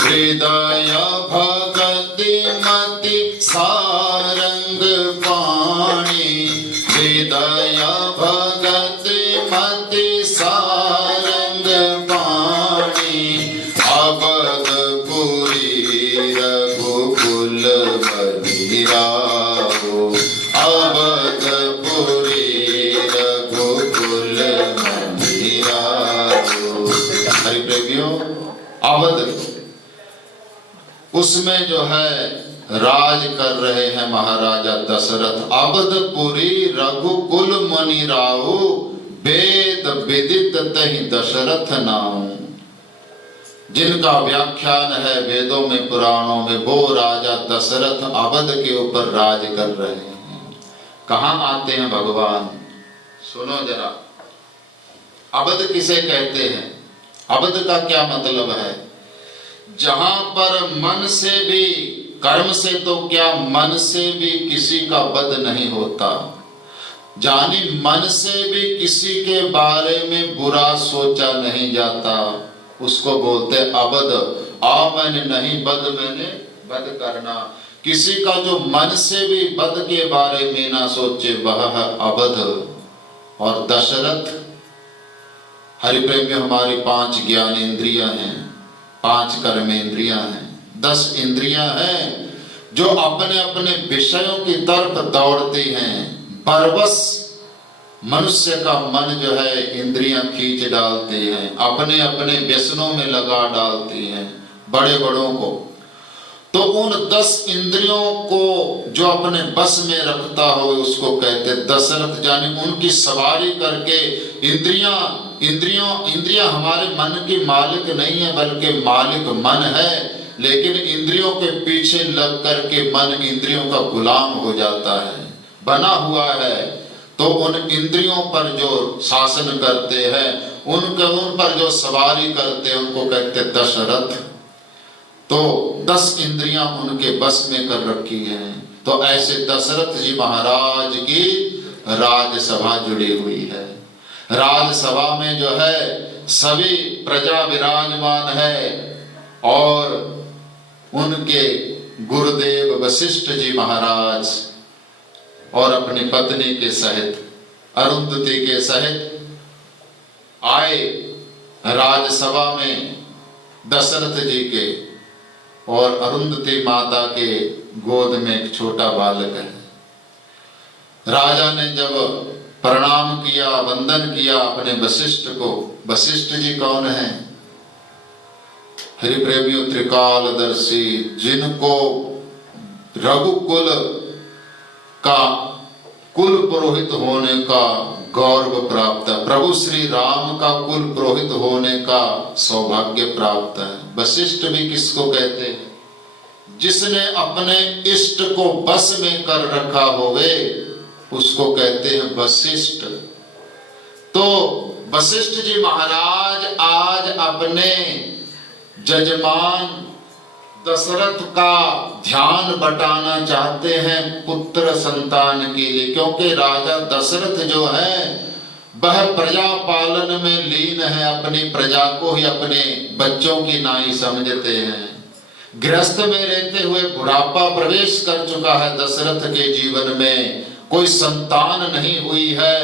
हृदय भगति मति सारंग पाणी, हृदय भगति मति सारंग पाणी, अवधपुरी रघुकुल मणि राओ, अवधपुरी रघुकुल मणि राओ। हरि प्रेमियों, अवध उसमें जो है राज कर रहे हैं महाराजा दशरथ। अवधपुरी रघुकुल मणि राओ, वेद विदित तहि दशरथ नाम। जिनका व्याख्यान है वेदों में पुराणों में, वो राजा दशरथ अवध के ऊपर राज कर रहे हैं। कहाँ आते हैं भगवान? सुनो जरा, अवध किसे कहते हैं? अवध का क्या मतलब है? जहां पर मन से भी, कर्म से तो क्या मन से भी किसी का वध नहीं होता, जानी मन से भी किसी के बारे में बुरा सोचा नहीं जाता, उसको बोलते अवध। मैंने नहीं वध, मैंने वध करना। किसी का जो मन से भी वध के बारे में ना सोचे वह है अवध। और दशरथ, हरि प्रेम में हमारी 5 ज्ञान इंद्रियां हैं, 5 कर्मेंद्रियां हैं, 10 इंद्रियां हैं जो अपने अपने विषयों की तरफ दौड़ती हैं। परवश मनुष्य का मन जो है इंद्रियां खींच डालती हैं, अपने अपने व्यसनों में लगा डालती हैं बड़े बड़ों को। तो उन 10 इंद्रियों को जो अपने बस में रखता हो उसको कहते दशरथ। यानी उनकी सवारी करके इंद्रियां हमारे मन की मालिक नहीं है, बल्कि मालिक मन है। लेकिन इंद्रियों के पीछे लग करके मन इंद्रियों का गुलाम हो जाता है, बना हुआ है। तो उन इंद्रियों पर जो शासन करते हैं, उन पर जो सवारी करते हैं, उनको कहते दशरथ। तो 10 इंद्रियां उनके बस में कर रखी हैं। तो ऐसे दशरथ जी महाराज की राजसभा जुड़ी हुई है। राजसभा में जो है सभी प्रजा विराजमान है और उनके गुरुदेव वशिष्ठ जी महाराज और अपनी पत्नी के सहित, अरुंधति के सहित आए राजसभा में दशरथ जी के। और अरुंधति माता के गोद में एक छोटा बालक है। राजा ने जब प्रणाम किया, वंदन किया अपने वशिष्ठ को। वशिष्ठ जी कौन है? हरि प्रेमियों, त्रिकालदर्शी, जिनको रघुकुल का कुल पुरोहित होने का गौरव प्राप्त है, प्रभु श्री राम का कुल पुरोहित होने का सौभाग्य प्राप्त है। वशिष्ठ भी किसको कहते हैं? जिसने अपने इष्ट को बस में कर रखा होवे उसको कहते हैं वशिष्ठ। तो वशिष्ठ जी महाराज आज अपने जजमान दशरथ का ध्यान बटाना चाहते हैं पुत्र संतान के लिए, क्योंकि राजा दशरथ जो है वह प्रजा पालन में लीन है। अपनी प्रजा को ही अपने बच्चों की नाई समझते हैं। गृहस्थ में रहते हुए बुढ़ापा प्रवेश कर चुका है दशरथ के जीवन में, कोई संतान नहीं हुई है।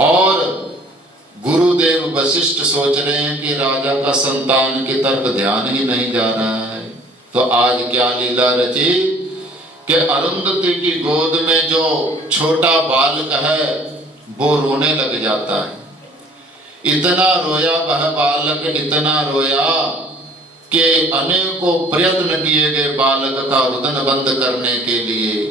और गुरुदेव वशिष्ठ सोच रहे हैं कि राजा का संतान की तरफ ध्यान ही नहीं जा रहा है। तो आज क्या लीला रची कि अरुंधति की गोद में जो छोटा बालक है वो रोने लग जाता है। इतना रोया वह बालक, इतना रोया कि अनेकों प्रयत्न किए गए बालक का रुदन बंद करने के लिए,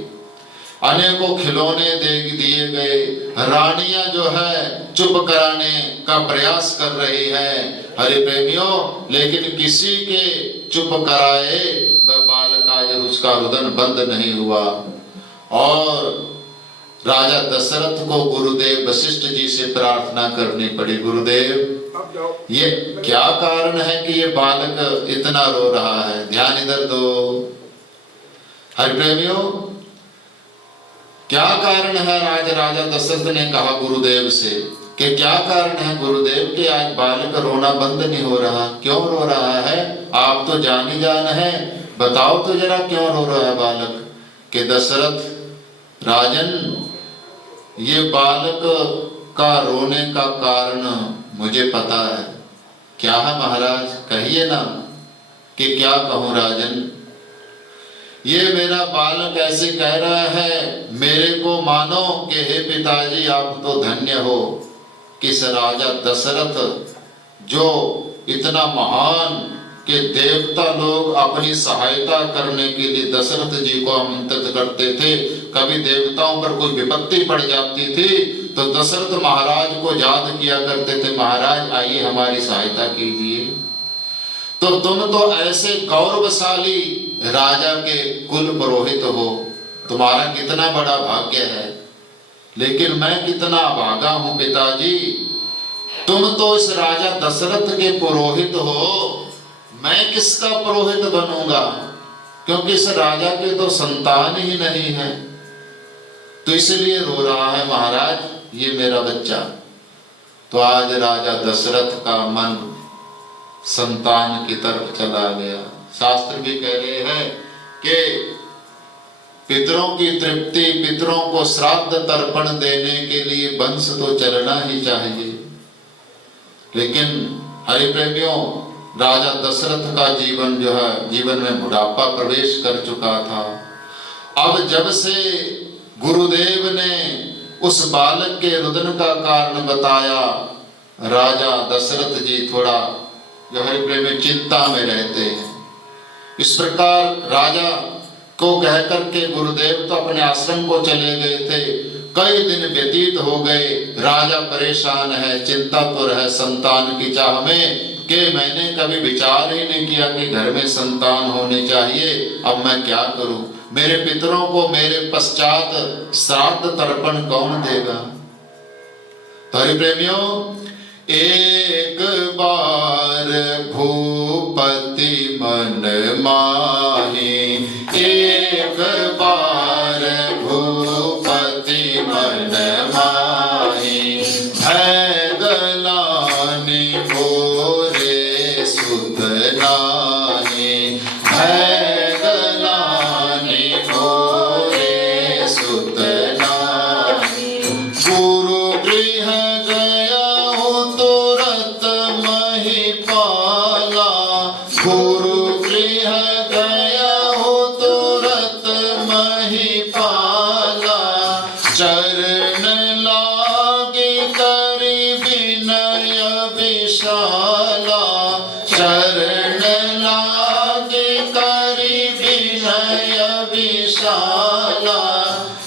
अनेकों खिलौने दिए गए, रानियां जो है चुप कराने का प्रयास कर रही है हरि प्रेमियों, लेकिन किसी के चुप कराए वह बालक आज उसका रुदन बंद नहीं हुआ। और राजा दशरथ को गुरुदेव वशिष्ठ जी से प्रार्थना करनी पड़ी, गुरुदेव ये क्या कारण है कि ये बालक इतना रो रहा है, ध्यान इधर दो। हरि प्रेमियों, क्या कारण है? राजा दशरथ ने कहा गुरुदेव से कि क्या कारण है गुरुदेव कि आज बालक रोना बंद नहीं हो रहा, क्यों रो रहा है? आप तो जान ही जान है, बताओ तो जरा क्यों रो रहा है बालक? कि दशरथ राजन, ये बालक का रोने का कारण मुझे पता है। क्या है महाराज, कहिए ना। कि क्या कहूं राजन, ये मेरा बालक ऐसे कह रहा है मेरे को मानो कि हे पिताजी आप तो धन्य हो कि इस राजा दशरथ जो इतना महान कि देवता लोग अपनी सहायता करने के लिए दशरथ जी को आमंत्रित करते थे। कभी देवताओं पर कोई विपत्ति पड़ जाती थी तो दशरथ महाराज को याद किया करते थे, महाराज आइए हमारी सहायता कीजिए। तो तुम तो ऐसे गौरवशाली राजा के कुल पुरोहित हो, तुम्हारा कितना बड़ा भाग्य है। लेकिन मैं कितना अभागा हूं पिताजी, तुम तो इस राजा दशरथ के पुरोहित हो, मैं किसका पुरोहित बनूंगा, क्योंकि इस राजा के तो संतान ही नहीं है। तो इसलिए रो रहा है महाराज ये मेरा बच्चा। तो आज राजा दशरथ का मन संतान की तरफ चला गया। शास्त्र भी कह रहे हैं कि पितरों की तृप्ति, पितरों को श्राद्ध तर्पण देने के लिए वंश तो चलना ही चाहिए। लेकिन हरि प्रेमियों, राजा दशरथ का जीवन जो है, जीवन में बुढ़ापा प्रवेश कर चुका था। अब जब से गुरुदेव ने उस बालक के रुदन का कारण बताया, राजा दशरथ जी थोड़ा जो है प्रेमी चिंता में रहते हैं। इस प्रकार राजा को कह करके गुरुदेव तो अपने आश्रम को चले गए थे। कई दिन व्यतीत हो गए, राजा परेशान है, चिंतातुर है संतान की चाह में कि मैंने कभी विचार ही नहीं किया कि घर में संतान होने चाहिए, अब मैं क्या करूं, मेरे पितरों को मेरे पश्चात श्राद्ध तर्पण कौन देगा। तो हरि प्रेमियों, एक बार भूपति मन माही, एक बार भूपति मन माही, भय गलानि मोरे सुत नाहि, भय गलानि मोरे सुत नाहि। गुरु गृह गया हूँ तुरत महिपाला, गुरु गृह गया हूँ तुरत महिपाला, चरण लागे करि विनय विशाला, चरण लागे करि विनय विशाला।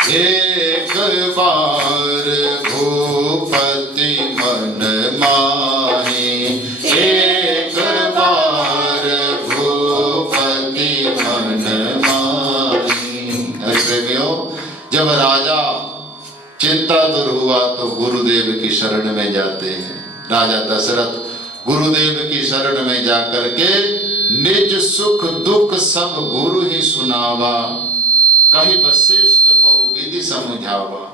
एक बार भूपति मन माही, एक बार भूपति मन माही। प्रेमियों, जब राजा चिंतातुर हुआ तो गुरुदेव की शरण में जाते हैं। राजा दशरथ गुरुदेव की शरण में जाकर के निज सुख दुख सब गुरु ही सुनावा, कहीं वशिष्ठ बहुविधि समझावा।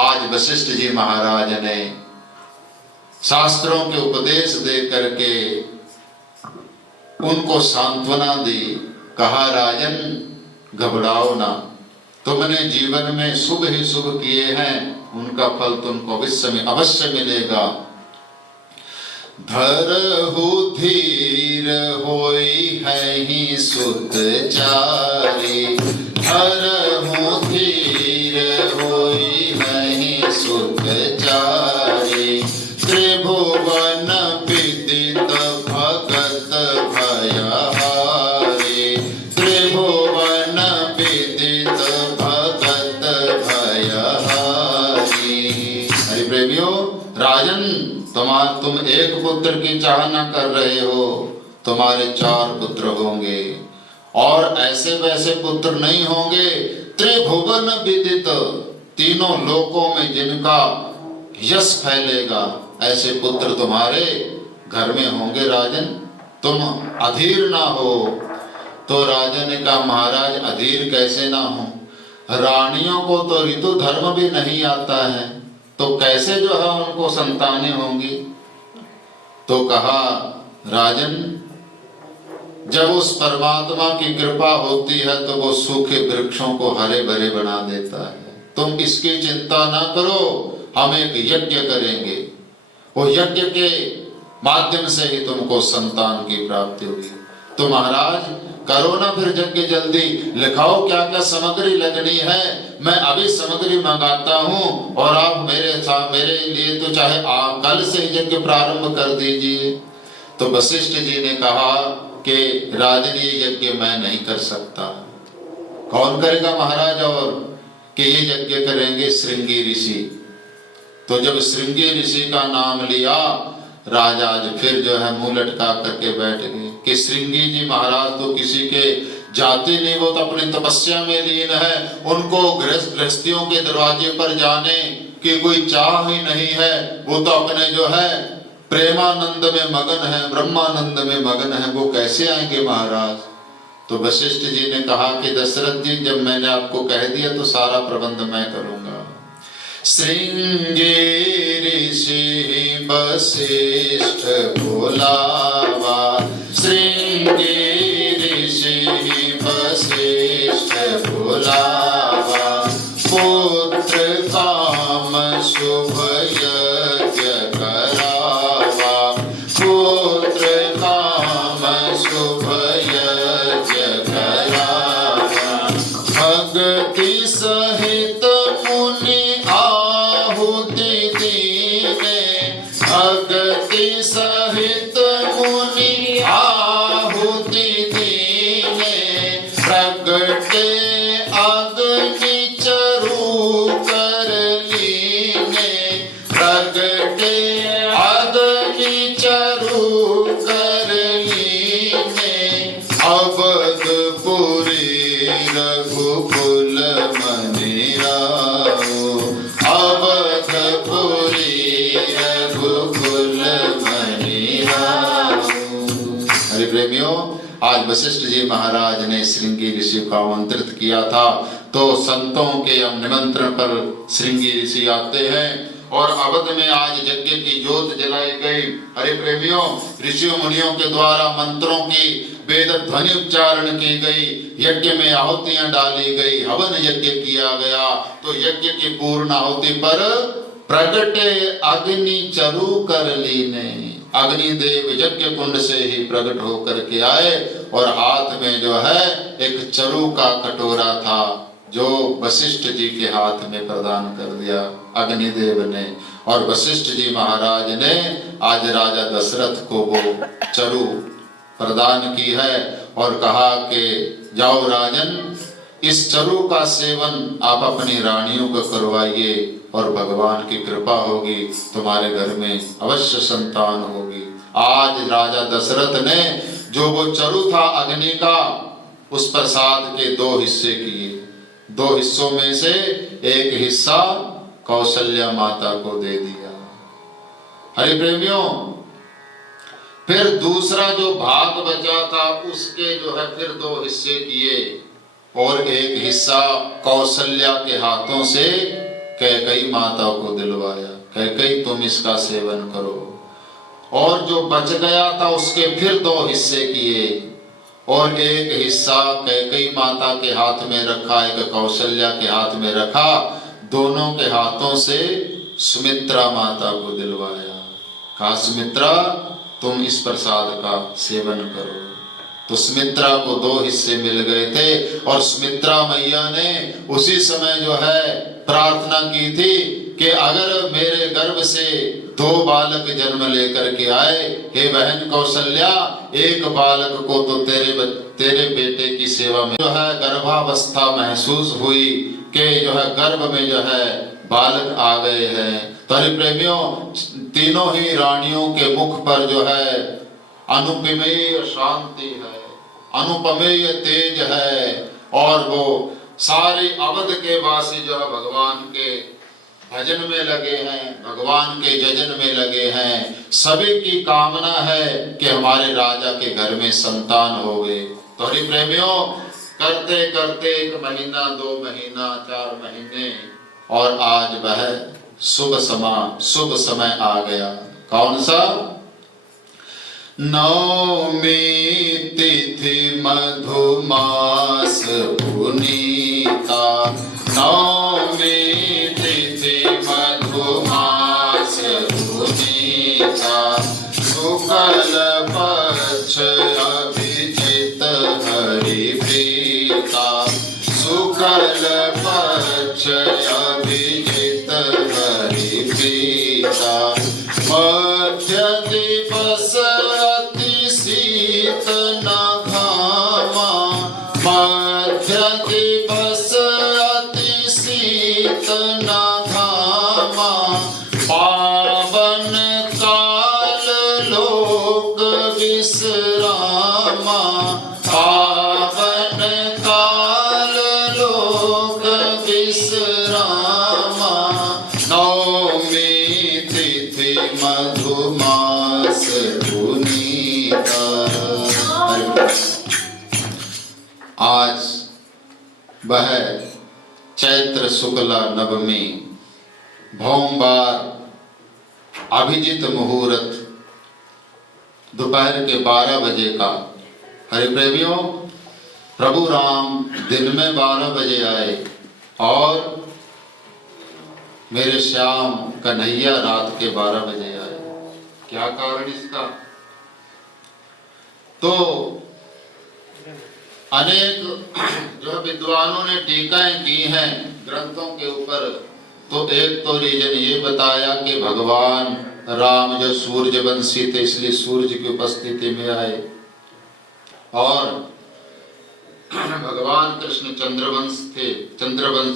आज वशिष्ठ जी महाराज ने शास्त्रों के उपदेश दे करके उनको सांत्वना दी। कहा, राजन घबराओ ना, तुमने जीवन में शुभ ही शुभ किए हैं, उनका फल तुमको अवश्य मिलेगा। धरहु धीर होई है ही सुत चारी, धरहु धीर होई है ही सुत चारी, त्रिभुवन विदित भगत भयहारी, त्रिभुवन विदित भगत भयहारी। हरि प्रेमियों, राजन तुम एक पुत्र की चाह न कर रहे हो, तुम्हारे 4 पुत्र होंगे, और ऐसे वैसे पुत्र नहीं होंगे, त्रिभुवन विदित, तीनों लोकों में जिनका यश फैलेगा, ऐसे पुत्र तुम्हारे घर में होंगे। राजन तुम अधीर ना हो। तो राजा ने कहा, महाराज अधीर कैसे ना हो, रानियों को तो ऋतु धर्म भी नहीं आता है, तो कैसे जो है उनको संतानें होंगी। तो कहा, राजन जब उस परमात्मा की कृपा होती है तो वो सूखे वृक्षों को हरे भरे बना देता है। तुम इसकी चिंता ना करो, हम एक यज्ञ करेंगे, वो यज्ञ के माध्यम से ही तुमको संतान की प्राप्ति होगी। तो महाराज करो ना फिर यज्ञ, जल्दी लिखाओ क्या क्या सामग्री लगनी है, मैं अभी सामग्री मंगाता हूँ, और आप मेरे लिए तो चाहे आप कल से ही यज्ञ प्रारंभ कर दीजिए। तो वशिष्ठ जी ने कहा कि राजन ये यज्ञ मैं नहीं कर सकता। कौन करेगा महाराज? और कि ये यज्ञ करेंगे श्रृंगी ऋषि। तो जब श्रृंगी ऋषि का नाम लिया, राजा आज फिर जो है मुंह लटका करके बैठ गए कि श्रृंगी जी महाराज तो किसी के जाते नहीं, वो तो अपनी तपस्या में लीन है, उनको गृहस्थियों के दरवाजे पर जाने की कोई चाह ही नहीं है, वो तो अपने जो है प्रेमानंद में मगन है, ब्रह्मानंद में मगन है, वो कैसे आएंगे महाराज? तो वशिष्ठ जी ने कहा कि दशरथ जी, जब मैंने आपको कह दिया तो सारा प्रबंध मैं करूंगा। श्रृंगी ऋषि वशिष्ठ बोलावा, श्रृंगी ऋषि वशिष्ठ बोलावा, पुत्र काम शुभ यज्ञ करावा, पुत्र काम शुभ यज्ञ करावा, भक्ति सहित मुनि आहुति दीने, भक्ति सहित मुनि आहुति दीने, आज वशिष्ठ जी महाराज ने श्रृंगी ऋषि को आमंत्रित किया था, तो संतों के निमंत्रण पर श्रृंगी ऋषि आते हैं और अवध में आज यज्ञ की ज्योत जलाई गई। हरि प्रेमियों, ऋषियों मुनियों के द्वारा मंत्रों की वेद ध्वनि उच्चारण की गई, यज्ञ में आहुतियां डाली गई, हवन यज्ञ किया गया। तो यज्ञ की पूर्ण आहुति पर प्रगटे अग्नि चरु कर लीने, अग्निदेव यज्ञ कुंड से ही प्रकट होकर के आए और हाथ में जो है एक चरु का कटोरा था, जो वशिष्ठ जी के हाथ में प्रदान कर दिया अग्निदेव ने। और वशिष्ठ जी महाराज ने आज राजा दशरथ को वो चरु प्रदान की है और कहा कि जाओ राजन, इस चरु का सेवन आप अपनी रानियों को करवाइए और भगवान की कृपा होगी, तुम्हारे घर में अवश्य संतान होगी। आज राजा दशरथ ने जो वो चरु था अग्नि का, उस प्रसाद के 2 हिस्से किए। 2 हिस्सों में से एक हिस्सा कौशल्या माता को दे दिया। हरि प्रेमियों, फिर दूसरा जो भाग बचा था उसके जो है फिर 2 हिस्से किए और एक हिस्सा कौशल्या के हाथों से कैकेयी माता को दिलवाया, कैकेयी तुम इसका सेवन करो। और जो बच गया था उसके फिर 2 हिस्से किए और एक हिस्सा कैकेयी माता के हाथ में रखा, एक कौशल्या के हाथ में रखा, दोनों के हाथों से सुमित्रा माता को दिलवाया। कहा सुमित्रा तुम इस प्रसाद का सेवन करो। तो सुमित्रा को 2 हिस्से मिल गए थे और सुमित्रा मैया ने उसी समय जो है प्रार्थना की थी कि अगर मेरे गर्भ से 2 बालक जन्म लेकर के आए, हे बहन कौशल्या, एक बालक को तो तेरे बेटे की सेवा में जो है गर्भावस्था महसूस हुई कि जो है गर्भ में जो है बालक आ गए हैं। तो प्रेमियों, तीनों ही रानियों के मुख पर जो है अनुपमेय शांति है, अनुपमेय तेज है और वो सारे अवध के वासी जो है भगवान के भजन में लगे हैं, भगवान के जजन में लगे हैं। सभी की कामना है कि हमारे राजा के घर में संतान हो गए। तो हरि प्रेमियों, करते करते 1 महीना, 2 महीना, 4 महीने और आज वह शुभ समय आ गया। कौन सा? नवमी तिथि मधुमास पुनीता, नवमी तिथि मधुमास पुनीता, शुक्ल पक्ष अभिजित हरि प्रीता, शुक्ल पक्ष अभिजित हरि प्रीता, मध्य दिवस अति शीत न घामा, मध्य दिवस अति शीत न घामा, पावन काल लोक विश्रामा, पावन काल लोक विश्रामा, नवमी तिथि मधुमास पुनीता। आज वह चैत्र शुक्ला नवमी भौमवार अभिजित मुहूर्त दोपहर के 12 बजे का। हरि प्रेमियों, प्रभु राम दिन में 12 बजे आए और मेरे श्याम कन्हैया रात के 12 बजे आए। क्या कारण इसका? तो अनेक जो विद्वानों ने टीकाएं की हैं ग्रंथों के ऊपर, तो एक तो रीजन ये बताया कि भगवान राम जो सूर्यवंशी थे इसलिए सूर्य की उपस्थिति में आए, और भगवान कृष्ण चंद्रवंशी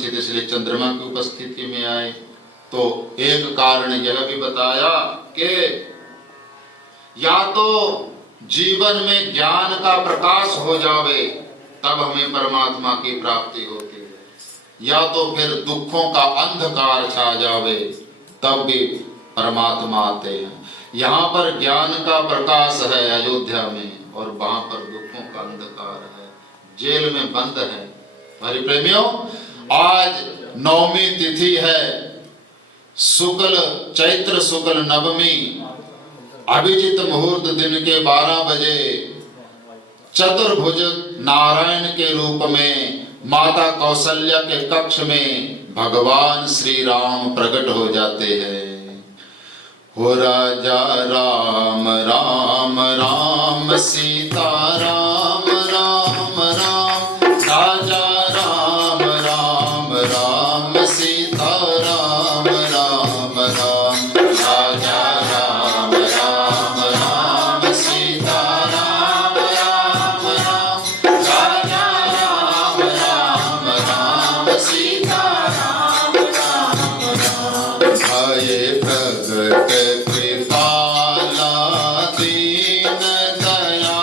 थे इसलिए चंद्रमा की उपस्थिति में आए। तो एक कारण यह भी बताया कि या तो जीवन में ज्ञान का प्रकाश हो जावे तब हमें परमात्मा की प्राप्ति होती है, या तो फिर दुखों का अंधकार छा जावे तब भी परमात्मा आते हैं। यहाँ पर ज्ञान का प्रकाश है अयोध्या में, और वहां पर दुखों का अंधकार है, जेल में बंद है। हरि प्रेमियों, आज नवमी तिथि है, चैत्र शुक्ल नवमी, अभिजित मुहूर्त दिन के 12 बजे चतुर्भुज नारायण के रूप में माता कौशल्या के कक्ष में भगवान श्री राम प्रकट हो जाते हैं। हो राजा राम राम राम सीता राम राम राम, राजा राम राम राम सीता राम राम राम, राजा राम राम राम सीता राम राम राम, राजा राम राम राम सीता राम राम राम। भये प्रगट कृपाला दीन दयाला,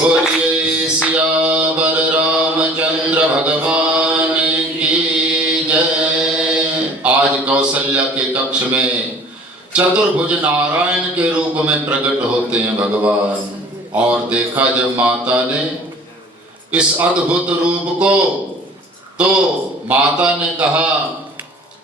बोलिए सियावर रामचंद्र भगवान की जय। आज कौशल्या के कक्ष में चतुर्भुज नारायण के रूप में प्रकट होते हैं भगवान। और देखा जब माता ने इस अद्भुत रूप को, तो माता ने कहा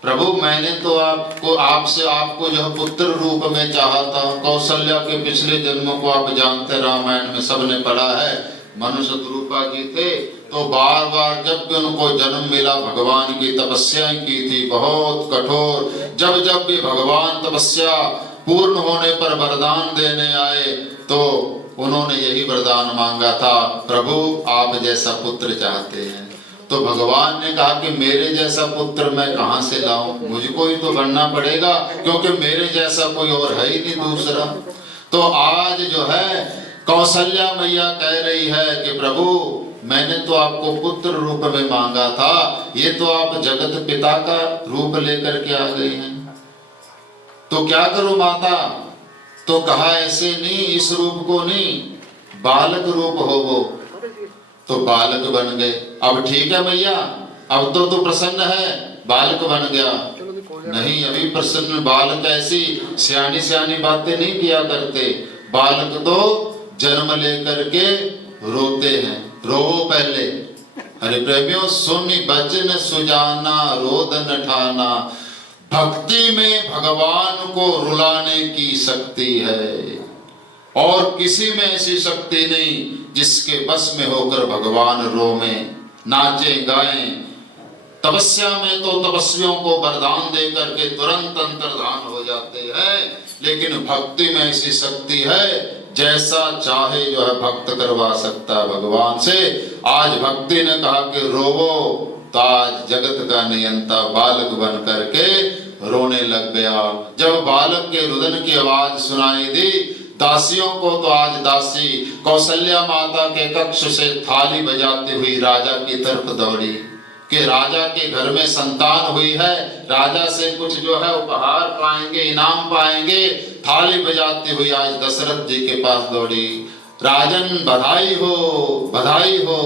प्रभु मैंने तो आपको जो पुत्र रूप में चाहा था। कौशल्या के पिछले जन्मों को आप जानते, रामायण में सबने पढ़ा है। मनुष्य रूपा जी थे, तो बार बार जब भी उनको जन्म मिला भगवान की तपस्याएं की थी बहुत कठोर। जब जब भी भगवान तपस्या पूर्ण होने पर वरदान देने आए तो उन्होंने यही वरदान मांगा था, प्रभु आप जैसा पुत्र चाहते हैं। तो भगवान ने कहा कि मेरे जैसा पुत्र मैं कहां से लाऊं, मुझको ही तो बनना पड़ेगा, क्योंकि मेरे जैसा कोई और है ही नहीं दूसरा। तो आज जो है कौशल्या मैया कह रही है कि प्रभु मैंने तो आपको पुत्र रूप में मांगा था, ये तो आप जगत पिता का रूप लेकर के आ गई हैं, तो क्या करूं माता। तो कहा ऐसे नहीं, इस रूप को नहीं, बालक रूप हो वो। तो बालक बन गए। अब ठीक है मैया, अब तो प्रसन्न है, बालक बन गया। नहीं अभी प्रसन्न, बालक ऐसी सियानी सियानी बातें नहीं किया करते। बालक तो जन्म लेकर के रोते हैं, रो पहले। हरि प्रेमियों सुनि बचन सुजाना रोदन ठाना। भक्ति में भगवान को रुलाने की शक्ति है, और किसी में ऐसी शक्ति नहीं जिसके बस में होकर भगवान रोवे, नाचे गाएं। तपस्या में तो तपस्वियों को वरदान दे करके तुरंत अंतर्धान हो जाते हैं, लेकिन भक्ति में ऐसी शक्ति है जैसा चाहे जो है भक्त करवा सकता है भगवान से। आज भक्ति ने कहा कि रोवो, तो आज जगत का नियंता बालक बन करके रोने लग गया। जब बालक के रुदन की आवाज सुनाई दी, दासियों को तो आज दासी कौशल्या माता के कक्ष से थाली बजाती हुई राजा की तरफ दौड़ी कि राजा के घर में संतान हुई है, राजा से कुछ जो है उपहार पाएंगे, इनाम पाएंगे। थाली बजाती हुई आज दशरथ जी के पास दौड़ी, राजन बधाई हो बधाई हो।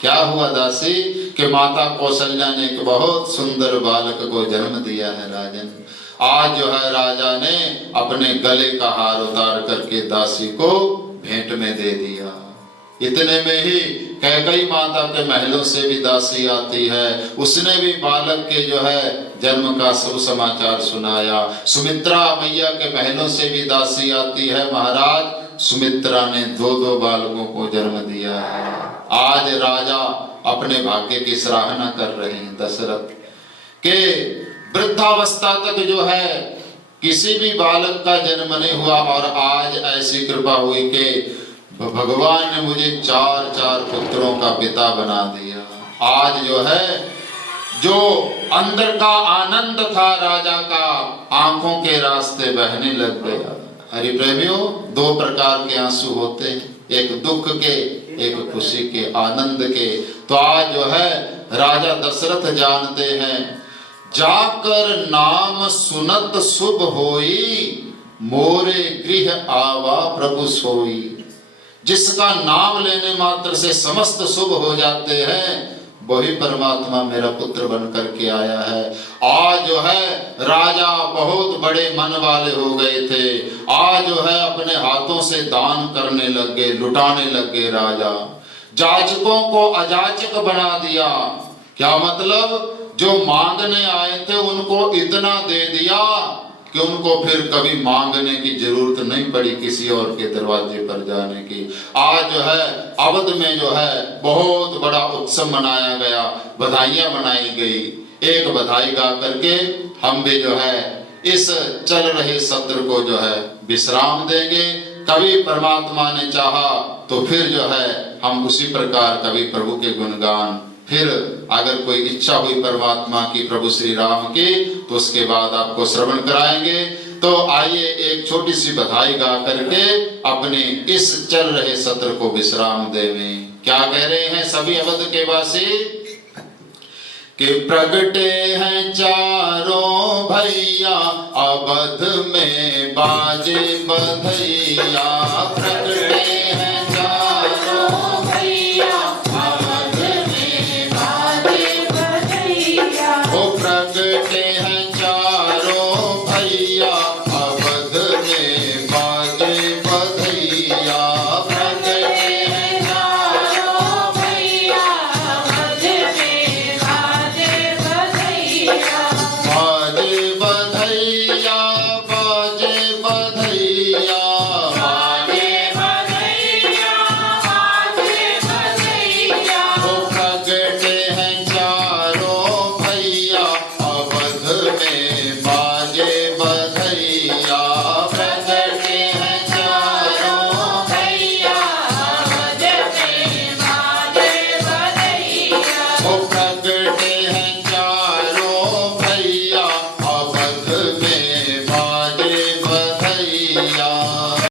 क्या हुआ दासी कि माता कौशल्या ने एक बहुत सुंदर बालक को जन्म दिया है राजन। आज जो है राजा ने अपने गले का हार उतार करके दासी को भेंट में दे दिया। इतने में ही कैकेयी माता के महलों से भी दासी आती है, उसने भी बालक के जो है जन्म का सुसमाचार सुनाया। सुमित्रा मैया के महलों से भी दासी आती है, महाराज सुमित्रा ने 2-2 बालकों को जन्म दिया है। आज राजा अपने भाग्य की सराहना कर रहे हैं दशरथ के वृद्धावस्था तक जो है किसी भी बालक का जन्म नहीं हुआ, और आज ऐसी कृपा हुई कि भगवान ने मुझे 4 पुत्रों का पिता बना दिया। आज जो है जो अंदर का आनंद था राजा का, आंखों के रास्ते बहने लग गया। हरि प्रेमियों 2 प्रकार के आंसू होते हैं, एक दुख के एक खुशी के, आनंद के। तो आज जो है राजा दशरथ जानते हैं, जाकर नाम सुनत शुभ होई, मोरे गृह आवा प्रभु सोई। जिसका नाम लेने मात्र से समस्त शुभ हो जाते हैं, वही परमात्मा मेरा पुत्र बन करके आया है। आज जो है राजा बहुत बड़े मन वाले हो गए थे, आज जो है अपने हाथों से दान करने लग गए, लुटाने लग गए राजा। जाचकों को अजाचक बना दिया। क्या मतलब, जो मांगने आए थे उनको इतना दे दिया कि उनको फिर कभी मांगने की जरूरत नहीं पड़ी किसी और के दरवाजे पर जाने की। आज जो है अवध में जो है बहुत बड़ा उत्सव मनाया गया, बधाइयां मनाई गई। एक बधाई गा करके हम भी जो है इस चल रहे सत्र को जो है विश्राम देंगे। कभी परमात्मा ने चाहा तो फिर जो है हम उसी प्रकार कभी प्रभु के गुणगान, फिर अगर कोई इच्छा हुई परमात्मा की प्रभु श्री राम की, तो उसके बाद आपको श्रवण कराएंगे। तो आइए एक छोटी सी बधाई गा करके अपने इस चल रहे सत्र को विश्राम देवें। क्या कह रहे हैं सभी अवध के वासी कि प्रगटे हैं चारों भैया, अवध में बाजे बधैया। प्रगटे